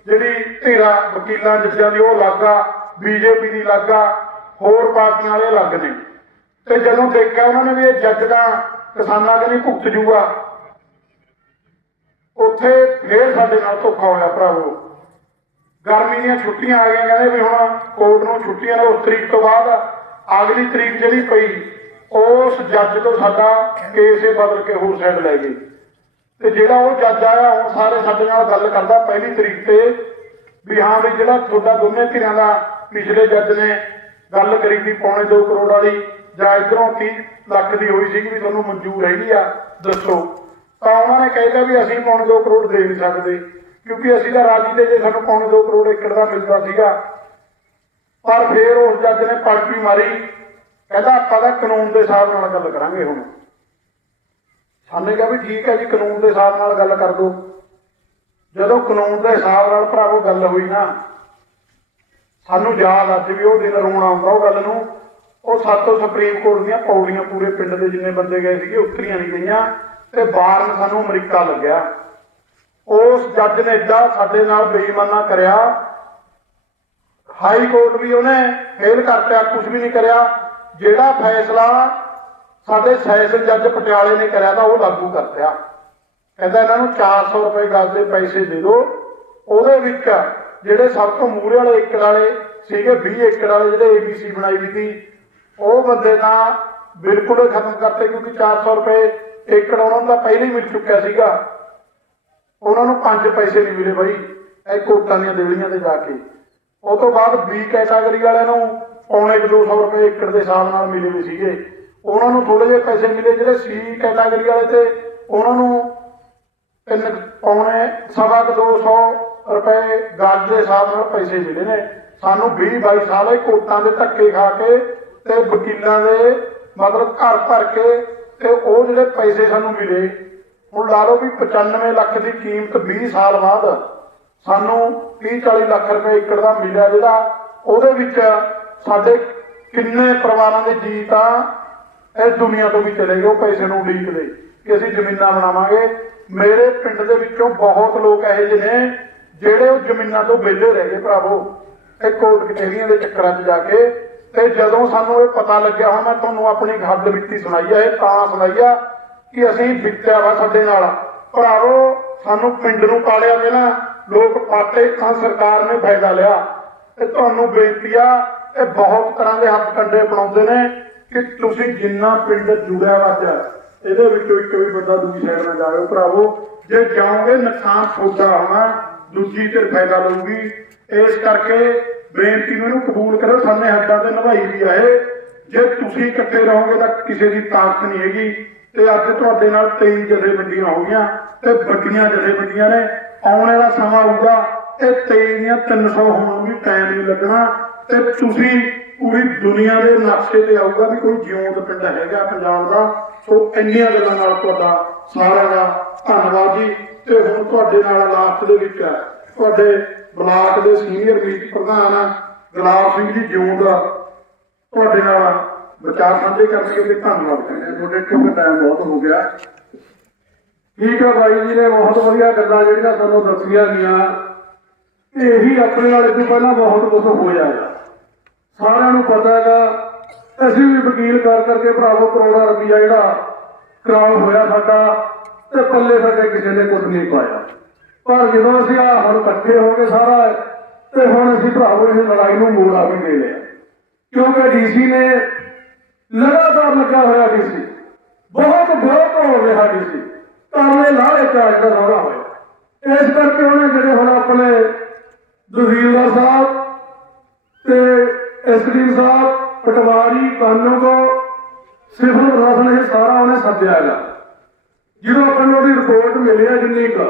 ਜਿਹੜੀ ਧਿਰਾ, ਵਕੀਲਾਂ, ਜੱਜਾਂ ਦੀ ਉਹ ਲੱਗਾ ਬੀਜੇਪੀ ਦੀ ਲੱਗਾ ਹੋਰ ਪਾਰਟੀਆਂ ਵਾਲੇ ਅਲੱਗ ਨੇ। ਤੇ ਜਦੋਂ ਦੇਖਿਆ ਉਹਨਾਂ ਨੇ ਵੀ ਇਹ ਜੱਜ ਦਾ ਕਿਸਾਨਾਂ ਦੇ ਨਹੀਂ ਭੁਗਤ ਜੂਗਾ ਉੱਥੇ ਫੇਰ ਸਾਡੇ ਨਾਲ ਧੋਖਾ ਹੋਇਆ ਭਰਾਵੋ। ਗਰਮੀ ਦੀਆਂ ਛੁੱਟੀਆਂ ਆ ਗਈਆਂ, ਕਹਿੰਦੇ ਵੀ ਹੁਣ ਕੋਰਟ ਨੂੰ ਛੁੱਟੀਆਂ ਨੇ, ਉਸ ਤਰੀਕ ਤੋਂ ਬਾਅਦ ਅਗਲੀ ਤਰੀਕ ਜਿਹੜੀ ਪਈ ਉਸ ਜੱਜ ਤੋਂ ਸਾਡਾ ਕੇਸ ਹੀ ਬਦਲ ਕੇ ਹੋਰ ਸਾਈਡ ਲੈ ਗਏ। ਤੇ ਜਿਹੜਾ ਉਹ ਜੱਜ ਆਇਆ, ਹੁਣ ਸਾਰੇ ਸਾਡੇ ਨਾਲ ਗੱਲ ਕਰਦਾ, ਪਹਿਲੀ ਤਰੀਕ ਤੇ ਵੀ ਹਾਂ ਵੀ ਜਿਹੜਾ ਤੁਹਾਡਾ ਦੋਨੇ ਧਿਰਾਂ ਦਾ ਪਿਛਲੇ ਜੱਜ ਨੇ ਗੱਲ ਕਰੀ ਸੀ ਪੌਣੇ 2 ਕਰੋੜ ਵਾਲੀ ਜਾਂ ਇਧਰੋਂ 30 ਲੱਖ ਦੀ ਹੋਈ ਸੀ ਵੀ ਤੁਹਾਨੂੰ ਮਨਜ਼ੂਰ ਹੈਗੀ ਆ, ਦੱਸੋ। ਤਾਂ ਉਹਨਾਂ ਨੇ ਕਹਿਤਾ ਵੀ ਅਸੀਂ ਪੌਣੇ 2 ਕਰੋੜ ਦੇ ਨਹੀਂ ਸਕਦੇ, ਕਿਉਂਕਿ ਅਸੀਂ ਤਾਂ ਰਾਜੀ ਦੇ ਜੇ ਸਾਨੂੰ ਪੌਣੇ 2 ਕਰੋੜ ਏਕੜ ਦਾ ਮਿਲਦਾ ਸੀਗਾ। ਪਰ ਫਿਰ ਉਸ ਜੱਜ ਨੇ ਪਲਟੀ ਮਾਰੀ ਕਹਿੰਦਾ ਆਪਾਂ ਤਾਂ ਕਾਨੂੰਨ ਦੇ ਹਿਸਾਬ ਨਾਲ ਗੱਲ ਕਰਾਂਗੇ ਹੁਣ। ਸਾਨੇ ਕਿਹਾ ਵੀ ਠੀਕ ਹੈ ਜੀ, ਕਾਨੂੰਨ ਦੇ ਹਿਸਾਬ ਨਾਲ ਗੱਲ ਕਰ ਦੋ ਜਦੋਂ ਕਾਨੂੰਨ ਦੇ ਹਿਸਾਬ ਨਾਲ ਭਰਾਵੋ ਗੱਲ ਹੋਈ ਨਾ, ਸਾਨੂੰ ਯਾਦ ਅੱਜ ਵੀ ਉਹ ਦਿਨ ਰੋਣਾ ਆਉਂਦਾ ਉਹ ਗੱਲ ਨੂੰ। ਉਹ ਸਾਤੋਂ ਸੁਪਰੀਮ ਕੋਰਟ ਦੀਆਂ ਪੌੜੀਆਂ ਪੂਰੇ ਪਿੰਡ ਦੇ ਜਿੰਨੇ ਬੰਦੇ ਗਏ ਸੀਗੇ, ਉਤਰੀਆਂ ਨਹੀਂ ਗਈਆਂ ਤੇ ਬਾਹਰ ਸਾਨੂੰ ਅਮਰੀਕਾ ਲੱਗਿਆ। ਉਸ ਜੱਜ ਨੇ ਏਦਾਂ ਸਾਡੇ ਨਾਲ ਬੇਈਮਾਨਾ ਕਰਿਆ। ਹਾਈ ਕੋਰਟ ਵੀ ਉਹਨੇ ਫੇਲ ਕਰਤਿਆ ਕੁਝ ਵੀ ਨਹੀਂ ਕਰਿਆ। ਜਿਹੜਾ ਫੈਸਲਾ ਸਾਡੇ ਸੈਸ਼ਨ ਜੱਜ ਪਟਿਆਲੇ ਨੇ ਕਰਿਆ ਤਾਂ ਉਹ ਲਾਗੂ ਕਰਤਿਆ ਕਹਿੰਦਾ ਇਹਨਾਂ ਨੂੰ 400 ਰੁਪਏ ਗੱਜ ਦੇ ਪੈਸੇ ਦੇ ਦਿਓ। ਉਹਦੇ ਵਿੱਚ ਜਿਹੜੇ ਸਭ ਤੋਂ ਮੂਹਰੇ ਵਾਲੇ ਏਕੜ ਵਾਲੇ ਸੀਗੇ 20 ਏਕੜ ਵਾਲੇ ਜਿਹੜੇ ABC ਬਣਾਈ ਵੀ ਸੀ, ਉਹ ਬੰਦੇ ਤਾਂ ਬਿਲਕੁਲ ਹੀ ਖਤਮ ਕਰਤੇ ਕਿਉਂਕਿ 400 ਰੁਪਏ ਏਕੜ ਉਹਨਾਂ ਨੂੰ ਤਾਂ ਪਹਿਲਾਂ ਹੀ ਮਿਲ ਚੁੱਕਿਆ ਸੀਗਾ। ਉਹਨਾਂ ਨੂੰ ਪੰਜ ਪੈਸੇ ਨਹੀਂ ਮਿਲੇ ਬਾਈ, ਇਹ ਕੋਟਾਂ ਦੀਆਂ ਦੇਵਲੀਆਂ ਤੇ ਜਾ ਕੇ। ਉਹ ਤੋਂ ਬਾਅਦ B ਕੈਟਾਗਰੀ ਵਾਲਿਆਂ ਨੂੰ ਪੌਣੇ ਕੁ 200 ਰੁਪਏ ਏਕੜ ਦੇ ਹਿਸਾਬ ਨਾਲ ਮਿਲੇ ਵੀ ਸੀਗੇ। ਉਹਨਾਂ ਨੂੰ ਥੋੜੇ ਜਿਹੇ ਪੈਸੇ ਮਿਲੇ ਜਿਹੜੇ C ਕੈਟਾਗਰੀ ਵਾਲੇ ਤੇ ਉਹਨਾਂ ਨੂੰ ਤਿੰਨ ਪੌਣੇ ਸਵਾ 200 ਰੁਪਏ ਗੱਜ ਦੇ ਹਿਸਾਬ ਨਾਲ ਪੈਸੇ ਮਿਲੇ ਨੇ। ਸਾਨੂੰ 20 22 ਸਾਲ ਇਹ ਕੋਟਾਂ ਦੇ ਧੱਕੇ ਖਾ ਕੇ ਤੇ ਵਕੀਲਾਂ ਦੇ ਮਤਲਬ ਘਰ ਭਰ ਕੇ ਤੇ ਉਹ ਜਿਹੜੇ ਪੈਸੇ ਸਾਨੂੰ ਮਿਲੇ, ਹੁਣ ਲਾ ਲਓ ਵੀ 95 ਲੱਖ ਦੀ ਕੀਮਤ 20 ਸਾਲ ਬਾਅਦ ਸਾਨੂੰ 30 40 ਲੱਖ ਰੁਪਏ ਏਕੜ ਦਾ ਮਿਲਿਆ ਜਿਹੜਾ, ਉਹਦੇ ਵਿੱਚ ਸਾਡੇ ਕਿੰਨੇ ਪਰਿਵਾਰਾਂ ਦੇ ਜੀ ਤਾਂ ਇਸ ਦੁਨੀਆ ਤੋਂ ਵੀ ਚਲੇ ਗਏ, ਉਹ ਪੈਸੇ ਨੂੰ ਉਡੀਕਦੇ ਕਿ ਅਸੀਂ ਜ਼ਮੀਨਾਂ ਬਣਾਵਾਂਗੇ। ਮੇਰੇ ਪਿੰਡ ਦੇ ਵਿੱਚੋਂ ਬਹੁਤ ਲੋਕ ਇਹੋ ਜਿਹੇ ਨੇ ਜਿਹੜੇ ਉਹ ਜ਼ਮੀਨਾਂ ਤੋਂ ਵਿਹਲੇ ਰਹਿ ਗਏ ਭਰਾਵੋ। ਇਹ ਕੋਰਟ ਕਚਹਿਰੀਆਂ ਦੇ ਚੱਕਰਾਂ 'ਚ ਜਾ ਕੇ ਤੇ ਜਦੋਂ ਸਾਨੂੰ ਇਹ ਪਤਾ ਲੱਗਿਆ ਹੁਣ ਮੈਂ ਤੁਹਾਨੂੰ ਆਪਣੀ ਹੱਦ ਬੀਤੀ ਸੁਣਾਈ ਆ, ਇਹ ਤਾਂ ਸੁਣਾਈ ਆ ਕਿ ਅਸੀਂ ਵਿਤਿਆ ਵਾ ਸਾਡੇ ਨਾਲ। ਭਰਾਵੋ, ਸਾਨੂੰ ਪਿੰਡ ਨੂੰ ਪਾਲਿਆ ਨਾ ਲੋਕ ਪਾਤੇ ਤਾਂ ਸਰਕਾਰ ਨੇ ਫਾਇਦਾ ਲਿਆ। ਤੇ ਤੁਹਾਨੂੰ ਬੇਨਤੀ ਆ ਇਹ ਬਹੁਤ ਤਰ੍ਹਾਂ ਦੇ ਹੱਥ ਕੰਡੇ ਅਪਣਾਉਂਦੇ ਨੇ ਕਿ ਤੁਸੀਂ ਜਿੰਨਾ ਪਿੰਡ ਜੁੜਿਆ ਵਾ ਇਹਦੇ ਵਿੱਚੋਂ ਇੱਕ ਵੀ ਬੰਦਾ ਦੂਜੀ ਸਾਈਡ ਨਾ ਜਾਵੇ। ਭਰਾਵੋ, ਜੇ ਜਾਓਗੇ, ਨੁਕਸਾਨ ਤੁਹਾਡਾ ਹੋਣਾ, ਦੂਜੀ ਤੇ ਫਾਇਦਾ ਲਊਗੀ। ਇਸ ਕਰਕੇ ਬੇਨਤੀ ਮੈਨੂੰ ਕਬੂਲ ਕਰੋ ਸਾਨੇ ਹੱਦਾਂ ਤੇ ਨਿਭਾਈ ਵੀ ਆਏ। ਜੇ ਤੁਸੀਂ ਇਕੱਠੇ ਰਹੋਗੇ ਤਾਂ ਕਿਸੇ ਦੀ ਤਾਕਤ ਨਹੀਂ ਹੈਗੀ। ਤੇ ਅੱਜ ਤੁਹਾਡੇ ਨਾਲ 23 ਜਥੇਬੰਦੀਆਂ ਹੋ ਗਈਆਂ ਤੇ ਵੱਡੀਆਂ ਜਥੇਬੰਦੀਆਂ ਨੇ। ਆਉਣ ਵਾਲਾ ਸਮਾਂ ਆਊਗਾ, ਇਹ 23 ਦੀਆਂ 300 ਹੋਣ ਨੂੰ ਵੀ ਟਾਈਮ ਨਹੀਂ ਲੱਗਣਾ। ਤੇ ਤੁਸੀਂ ਪੂਰੀ ਦੁਨੀਆ ਦੇ ਨਕਸ਼ੇ ਤੇ ਆਊਗਾ ਵੀ ਕੋਈ ਜਿਉਂਦ ਪਿੰਡ ਹੈਗਾ ਪੰਜਾਬ ਦਾ। ਸੋ ਇੰਨੀਆਂ ਗੱਲਾਂ ਨਾਲ ਤੁਹਾਡਾ ਸਾਰਿਆਂ ਦਾ ਧੰਨਵਾਦ ਜੀ। ਤੇ ਹੁਣ ਤੁਹਾਡੇ ਨਾਲ ਲਾਸਟ ਦੇ ਵਿੱਚ ਤੁਹਾਡੇ ਬਲਾਕ ਦੇ ਸੀਨੀਅਰ ਮੀਤ ਪ੍ਰਧਾਨ ਗੁਲਾਬ ਸਿੰਘ ਜੀ ਜਿਉਂਦ ਤੁਹਾਡੇ ਨਾਲ ਵਿਚਾਰ ਸਾਂਝੇ ਕਰਨਗੇ ਤੇ ਧੰਨਵਾਦ ਕਰਦੇ। ਤੁਹਾਡੇ ਕਿਉਂਕਿ ਟਾਈਮ ਬਹੁਤ ਹੋ ਗਿਆ। ਠੀਕ ਹੈ ਬਾਈ ਜੀ ਨੇ ਬਹੁਤ ਵਧੀਆ ਗੱਲਾਂ ਜਿਹੜੀਆਂ ਸਾਨੂੰ ਦੱਸੀਆਂ ਗਈਆਂ। ਇਹੀ ਆਪਣੇ ਨਾਲ ਇਸ ਪਹਿਲਾਂ ਬਹੁਤ ਕੁਝ ਹੋਇਆ ਹੈ ਸਾਰਿਆਂ ਨੂੰ ਪਤਾ ਹੈਗਾ, ਅਸੀਂ ਵੀ ਵਕੀਲ ਕਰ ਕਰਕੇ ਭਰਾਵੋ ਕਰੋੜਾਂ ਰੁਪਈਆ ਜਿਹੜਾ ਕਰਾਉ ਹੋਇਆ ਸਾਡਾ, ਤੇ ਪੱਲੇ ਸਾਡੇ ਕਿਸੇ ਨੇ ਕੁਝ ਨਹੀਂ ਪਾਇਆ। ਪਰ ਜਦੋਂ ਅਸੀਂ ਆ ਹੁਣ ਇਕੱਠੇ ਹੋ ਕੇ ਸਾਰਾ ਤੇ ਹੁਣ ਅਸੀਂ ਭਰਾਵੋ ਇਸ ਲੜਾਈ ਨੂੰ ਮੋੜਾ ਵੀ ਦੇ ਲਿਆ। ਕਿਉਂਕਿ ਡੀਸੀ ਨੇ ਲਗਾਤਾਰ ਲੱਗਾ ਹੋਇਆ ਡੀਸੀ ਬਹੁਤ ਬਹੁਤ ਹੋ ਰਿਹਾ ਡੀਸੀ ਤਰਲੇ ਲਾਹੇ ਚਾਜ ਦਾ ਦੌਰਾ ਹੋਇਆ। ਇਸ ਕਰਕੇ ਉਹਨੇ ਜਿਹੜੇ ਹੁਣ ਆਪਣੇ ਤਹਿਸੀਲਦਾਰ ਸਾਹਿਬ ਤੇ ਐਸਡੀ ਸਾਹਿਬ, ਪਟਵਾਰੀ, ਕਾਨੂੰਗੋ, ਸਿਵਲ ਪ੍ਰਸ਼ਾਸਨ, ਇਹ ਸਾਰਾ ਉਹਨੇ ਸੱਦਿਆ ਹੈਗਾ। ਜਦੋਂ ਆਪਾਂ ਨੂੰ ਉਹਦੀ ਰਿਪੋਰਟ ਮਿਲੀ ਜਿੰਨੀ ਕੁ,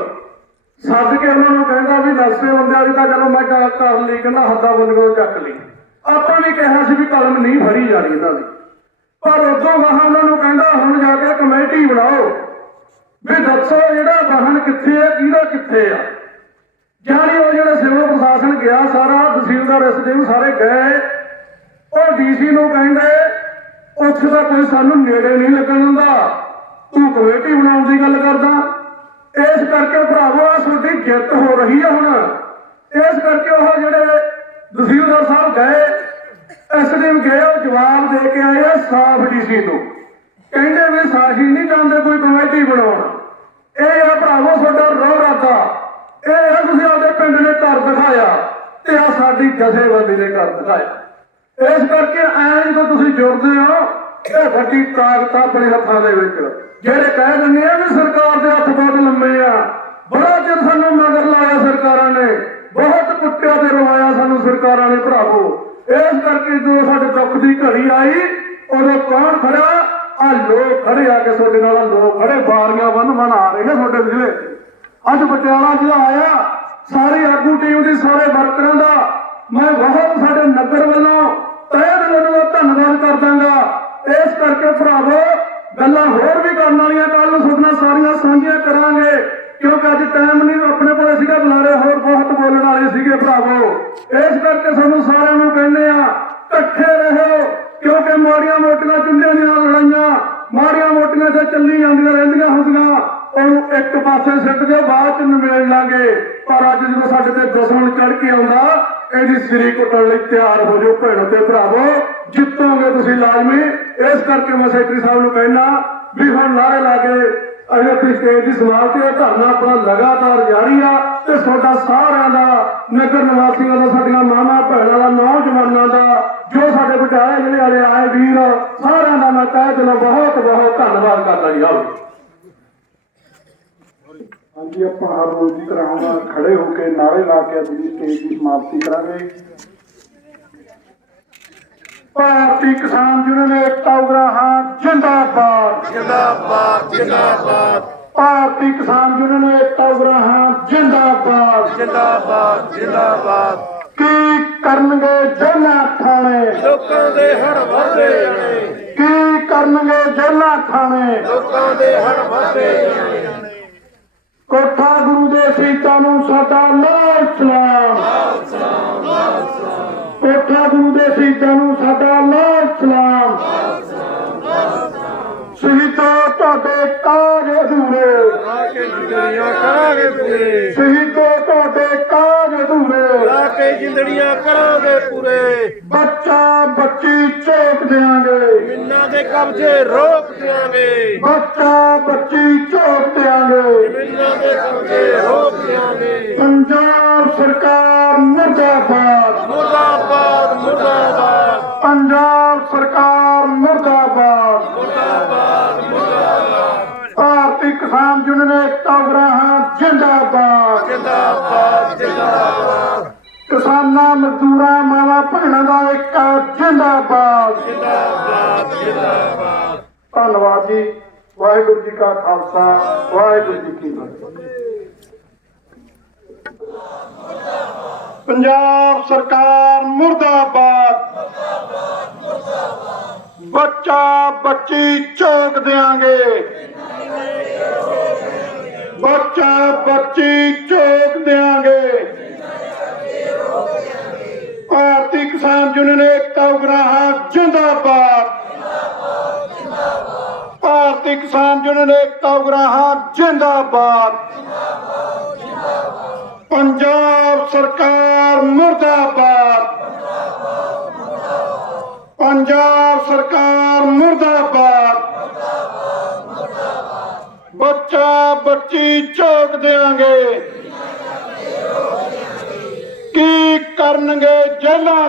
ਸੱਦ ਕੇ ਉਹਨਾਂ ਨੂੰ ਕਹਿੰਦਾ ਵੀ ਦੱਸੇ ਹੁੰਦਿਆਂ ਵੀ ਤਾਂ ਚਲੋ ਮੈਂ ਗੱਲ ਕਰ ਲਈ, ਕਹਿੰਦਾ ਹੱਦਾਂ ਬੰਦ ਕਰੋ ਚੱਕ ਲਈ। ਆਪਾਂ ਵੀ ਕਿਹਾ ਸੀ ਵੀ ਕਲਮ ਨਹੀਂ ਫੜੀ ਜਾਣੀ ਇਹਨਾਂ ਦੀ। ਪਰ ਉਦੋਂ ਵਾਹ ਉਹਨਾਂ ਨੂੰ ਕਹਿੰਦਾ, ਹੁਣ ਜਾ ਕੇ ਕਮੇਟੀ ਬਣਾਓ। ਵੀ ਦੱਸੋ ਜਿਹੜਾ ਵਾਹਨ ਕਿੱਥੇ ਹੈ ਕਿਹਦਾ ਕਿੱਥੇ ਆ। ਜਾਣੀ ਉਹ ਜਿਹੜਾ ਸਿਵਲ ਪ੍ਰਸ਼ਾਸਨ ਗਿਆ, ਸਾਰਾ ਤਹਿਸੀਲਦਾਰ ਐਸਡੀਐਮ ਸਾਰੇ ਗਏ। ਉਹ ਡੀਸੀ ਨੂੰ ਕਹਿੰਦੇ, ਉੱਥੇ ਦਾ ਕੋਈ ਸਾਨੂੰ ਨੇੜੇ ਨਹੀਂ ਲੱਗਣ ਦਿੰਦਾ। ਤੂੰ ਕਮੇਟੀ ਬਣਾਉਣ ਦੀ ਗੱਲ ਕਰਦਾ। ਇਸ ਕਰਕੇ ਭਰਾਵੋ ਆ ਤੁਹਾਡੀ ਜਿੱਤ ਹੋ ਰਹੀ ਹੈ ਹੁਣ। ਇਸ ਕਰਕੇ ਉਹ ਜਿਹੜੇ ਤਹਿਸੀਲਦਾਰ ਸਾਹਿਬ ਗਏ ਐਸਡੀਐਮ ਗਏ, ਉਹ ਜਵਾਬ ਦੇ ਕੇ ਆਏ ਆ ਸਾਫ਼ ਡੀਸੀ ਨੂੰ ਕਹਿੰਦੇ ਵੀ ਸਾਹੀ ਨਹੀਂ ਜਾਂਦੇ ਕੋਈ ਕਮੇਟੀ ਬਣਾਉਣ। ਇਹ ਆ ਭਰਾਵੋ, ਤੁਹਾਡਾ ਰੋਹ ਰਾਦਾ ਇਹ ਤੁਸੀਂ ਆਪਣੇ ਪਿੰਡ ਨੇ ਘਰ ਦਿਖਾਇਆ ਤੇ ਆ ਸਾਡੀ ਜਥੇਬੰਦੀ ਨੇ ਘਰ ਦਿਖਾਇਆ। ਇਸ ਕਰਕੇ ਐਂ ਜਦੋਂ ਤੁਸੀਂ ਜੁੜਦੇ ਹੋ, ਇਹ ਵੱਡੀ ਤਾਕਤ ਆਪਣੇ ਹੱਥਾਂ ਦੇ ਵਿੱਚ। ਜਿਹੜੇ ਕਹਿ ਦਿੰਦੇ ਆ ਵੀ ਸਰਕਾਰ ਦੇ ਹੱਥ ਬਹੁਤ ਲੰਮੇ ਆ, ਬੜਾ ਚਿਰ ਸਾਨੂੰ ਮਗਰ ਲਾਇਆ ਸਰਕਾਰਾਂ ਨੇ, ਬਹੁਤ ਕੁੱਟਿਆ ਤੇ ਰਵਾਇਆ ਸਾਨੂੰ ਸਰਕਾਰਾਂ ਨੇ ਭਰਾਵੋ। ਇਸ ਕਰਕੇ ਜਦੋਂ ਸਾਡੇ ਦੁੱਖ ਦੀ ਘੜੀ ਆਈ, ਉਦੋਂ ਕੌਣ ਖੜਾ ਆ ਲੋਕ ਖੜੇ ਆ ਕੇ ਤੁਹਾਡੇ ਨਾਲ ਲੋਕ ਖੜੇ ਬਾਰੀਆਂ ਬੰਨ ਬੰਨ ਆ ਰਹੇ ਆ ਤੁਹਾਡੇ ਜ਼ਿਲ੍ਹੇ ਅੱਜ ਪਟਿਆਲਾ ਜ਼ਿਲ੍ਹਾ ਆਇਆ, ਸਾਰੀ ਆਗੂ ਟੀਮ ਦੀ, ਸਾਰੇ ਵਰਕਰਾਂ ਦਾ। ਮੈਂ ਬਹੁਤ ਸਾਡੇ ਨਗਰ ਵੱਲੋਂ ਤਹਿ ਦਿਲੋਂ ਦਾ ਧੰਨਵਾਦ ਕਰਦਾਂਗਾ। ਇਸ ਕਰਕੇ ਭਰਾਵੋ, ਗੱਲਾਂ ਹੋਰ ਵੀ ਕਰਨ ਵਾਲੀਆਂ ਕੱਲ ਨੂੰ ਤੁਹਾਡੇ ਨਾਲ ਸਾਰੀਆਂ ਸਾਂਝੀਆਂ ਕਰਾਂਗੇ ਕਿਉਂਕਿ ਅੱਜ ਟਾਈਮ ਨਹੀਂ ਆਪਣੇ ਕੋਲ ਸੀਗਾ ਬੁਲਾਰੇ ਹੋਰ ਬਹੁਤ ਬੋਲਣ ਵਾਲੇ ਸੀਗੇ ਭਰਾਵੋ ਇਸ ਕਰਕੇ ਸਾਨੂੰ ਸਾਰਿਆਂ ਨੂੰ ਕਹਿੰਦੇ ਆ ਇਕੱਠੇ ਰਹੋ ਕਿਉਂਕਿ ਮਾੜੀਆਂ ਮੋਟੀਆਂ ਚੁੱਲ੍ਹਿਆਂ ਦੀਆਂ ਲੜਾਈਆਂ ਮਾੜੀਆਂ ਮੋਟੀਆਂ ਤੇ ਚੱਲੀ ਜਾਂਦੀਆਂ ਰਹਿੰਦੀਆਂ ਹੁੰਦੀਆਂ ਉਹਨੂੰ ਇੱਕ ਪਾਸੇ ਸਿੱਟ ਦਿਓ ਬਾਅਦ ਚ ਨਿਬੇੜ ਲਾਂਗੇ ਪਰ ਅੱਜ ਜਦੋਂ ਸਾਡੇ ਤੇ ਦੁਸ਼ਮਣ ਚੜ ਕੇ ਆਉਂਦਾ ਇਹਦੀ ਸਿਰੀ ਕੁੱਟਣ ਲਈ ਤਿਆਰ ਹੋ ਜਾਓ ਭੈਣੋ ਤੇ ਭਰਾਵੋ। ਜਿੱਤੋਗੇ ਤੁਸੀਂ ਲਾਜ਼ਮੀ। ਇਸ ਕਰਕੇ ਮੈਂ ਸੈਕਟਰੀ ਸਾਹਿਬ ਨੂੰ ਕਹਿਣਾ ਵੀ ਹੁਣ ਨਾਰੇ ਲਾ ਕੇ ਅਸੀਂ ਆਪਣੀ ਸਟੇਜ ਦੀ ਸਮਾਪਤੀ ਦਾ ਧਰਨਾ ਆਪਣਾ ਲਗਾਤਾਰ ਜਾਰੀ ਆ ਤੇ ਤੁਹਾਡਾ ਸਾਰਿਆਂ ਦਾ, ਨਗਰ ਨਿਵਾਸੀਆਂ ਦਾ, ਸਾਡੀਆਂ ਮਾਮਾ ਭੈਣਾਂ ਦਾ, ਨੌਜਵਾਨਾਂ ਦਾ, ਜੋ ਸਾਡੇ ਬਟਾਲੇ ਜਿਹੜੇ ਵਾਲੇ ਆਏ ਵੀਰ, ਸਾਰਿਆਂ ਦਾ ਮੈਂ ਕਹਿ ਦਿਲਾਂ ਬਹੁਤ ਬਹੁਤ ਧੰਨਵਾਦ ਕਰਦਾ ਜੀ। ਆਓ। ਹਾਂਜੀ ਆਪਾਂ ਹਰ ਰੋਜ਼ ਦੀ ਤਰ੍ਹਾਂ ਹੁਣ ਖੜੇ ਹੋ ਕੇ ਨਾਰੇ ਲਾ ਕੇ ਆਪਣੀ ਸਟੇਜ ਦੀ ਸਮਾਪਤੀ ਕਰਾਂਗੇ। ਭਾਰਤੀ ਕਿਸਾਨ ਯੂਨੀਅਨ ਏਕਤਾ ਉਗਰਾਹਾਂ ਜਿੰਦਾਬਾਦ। ਜਿੰਦਾਬਾਦ ਜਿੰਦਾਬਾਦ। ਭਾਰਤੀ ਕਿਸਾਨ ਯੂਨੀਅਨ ਏਕਤਾ ਉਗਰਾਹਾਂ ਜਿੰਦਾਬਾਦ। ਜਿੰਦਾਬਾਦ ਜਿੰਦਾਬਾਦ। ਕੀ ਕਰਨਗੇ ਜੇਲਾਂ ਥਾਣੇ? ਲੋਕਾਂ ਦੇ ਵਧੇ। ਜਾਣੇ ਕੀ ਕਰਨਗੇ ਜੇਲਾਂ ਥਾਣੇ? ਲੋਕਾਂ ਦੇ ਵਧੇ। ਜਾਣੇ ਕੋਠਾ ਗੁਰੂ ਦੇ ਸੀਤਾਂ ਨੂੰ ਸਾਡਾ ਲਾਲ ਸਲਾਮ। ਕੋਠਾ ਗੁਰੂ ਦੇ ਸੀਤਾਂ ਨੂੰ ਸਾਡਾ ਲਾਲ ਸਲਾਮ। ਸ਼ਹੀਦੋ ਤੁਹਾਡੇ ਕਾਜ ਅਧੂਰੇ। ਲਾ ਕੇ ਜਿੰਦੜੀਆਂ ਕਰਾਂਗੇ ਪੂਰੇ ਸ਼ਹੀਦੋ ਤੁਹਾਡੇ ਕਾਜ ਅਧੂਰੇ। ਲਾ ਕੇ ਜਿੰਦੜੀਆਂ ਕਰਾਂਗੇ ਪੂਰੇ। ਬੱਚਾ ਬੱਚੀ ਝੋਕ ਦਿਆਂਗੇ। ਦੇ ਕਬਜ਼ੇ ਰੋਕ ਦਿਆਂਗੇ। ਬੱਚਾ ਬੱਚੀ ਝੋਕ ਦਿਆਂਗੇ। ਜ਼ਮੀਨਾਂ ਦੇ ਕਬਜ਼ੇ ਰੋਕ ਦਿਆਂਗੇ। ਪੰਜਾਬ ਸਰਕਾਰ ਮੁਰਦਾਬਾਦ। ਕਿਸਾਨਾਂ ਮਜ਼ਦੂਰਾਂ, ਮਾਵਾਂ ਭੈਣਾਂ ਦਾ ਇੱਕ ਜਿੰਦਾਬਾਦ। ਜਿੰਦਾਬਾਦ ਜਿੰਦਾਬਾਦ ਧੰਨਵਾਦ ਜੀ। ਵਾਹਿਗੁਰੂ ਜੀ ਕਾ ਖਾਲਸਾ, ਵਾਹਿਗੁਰੂ ਜੀ ਕੀ ਫਤਿਹ। ਪੰਜਾਬ ਸਰਕਾਰ ਮੁਰਦਾਬਾਦ। ਬੱਚਾ ਬੱਚੀ ਝੋਕ ਦਿਆਂਗੇ। ਬੱਚਾ ਬੱਚੀ ਝੋਕ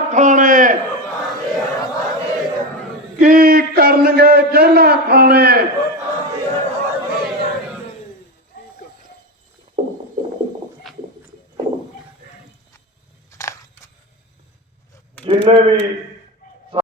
ਜੇਲਾਂ ਥਾਣੇ। ਕੀ ਕਰਨਗੇ ਜੇਲਾਂ ਥਾਣੇ? ਜਿੰਨੇ ਵੀ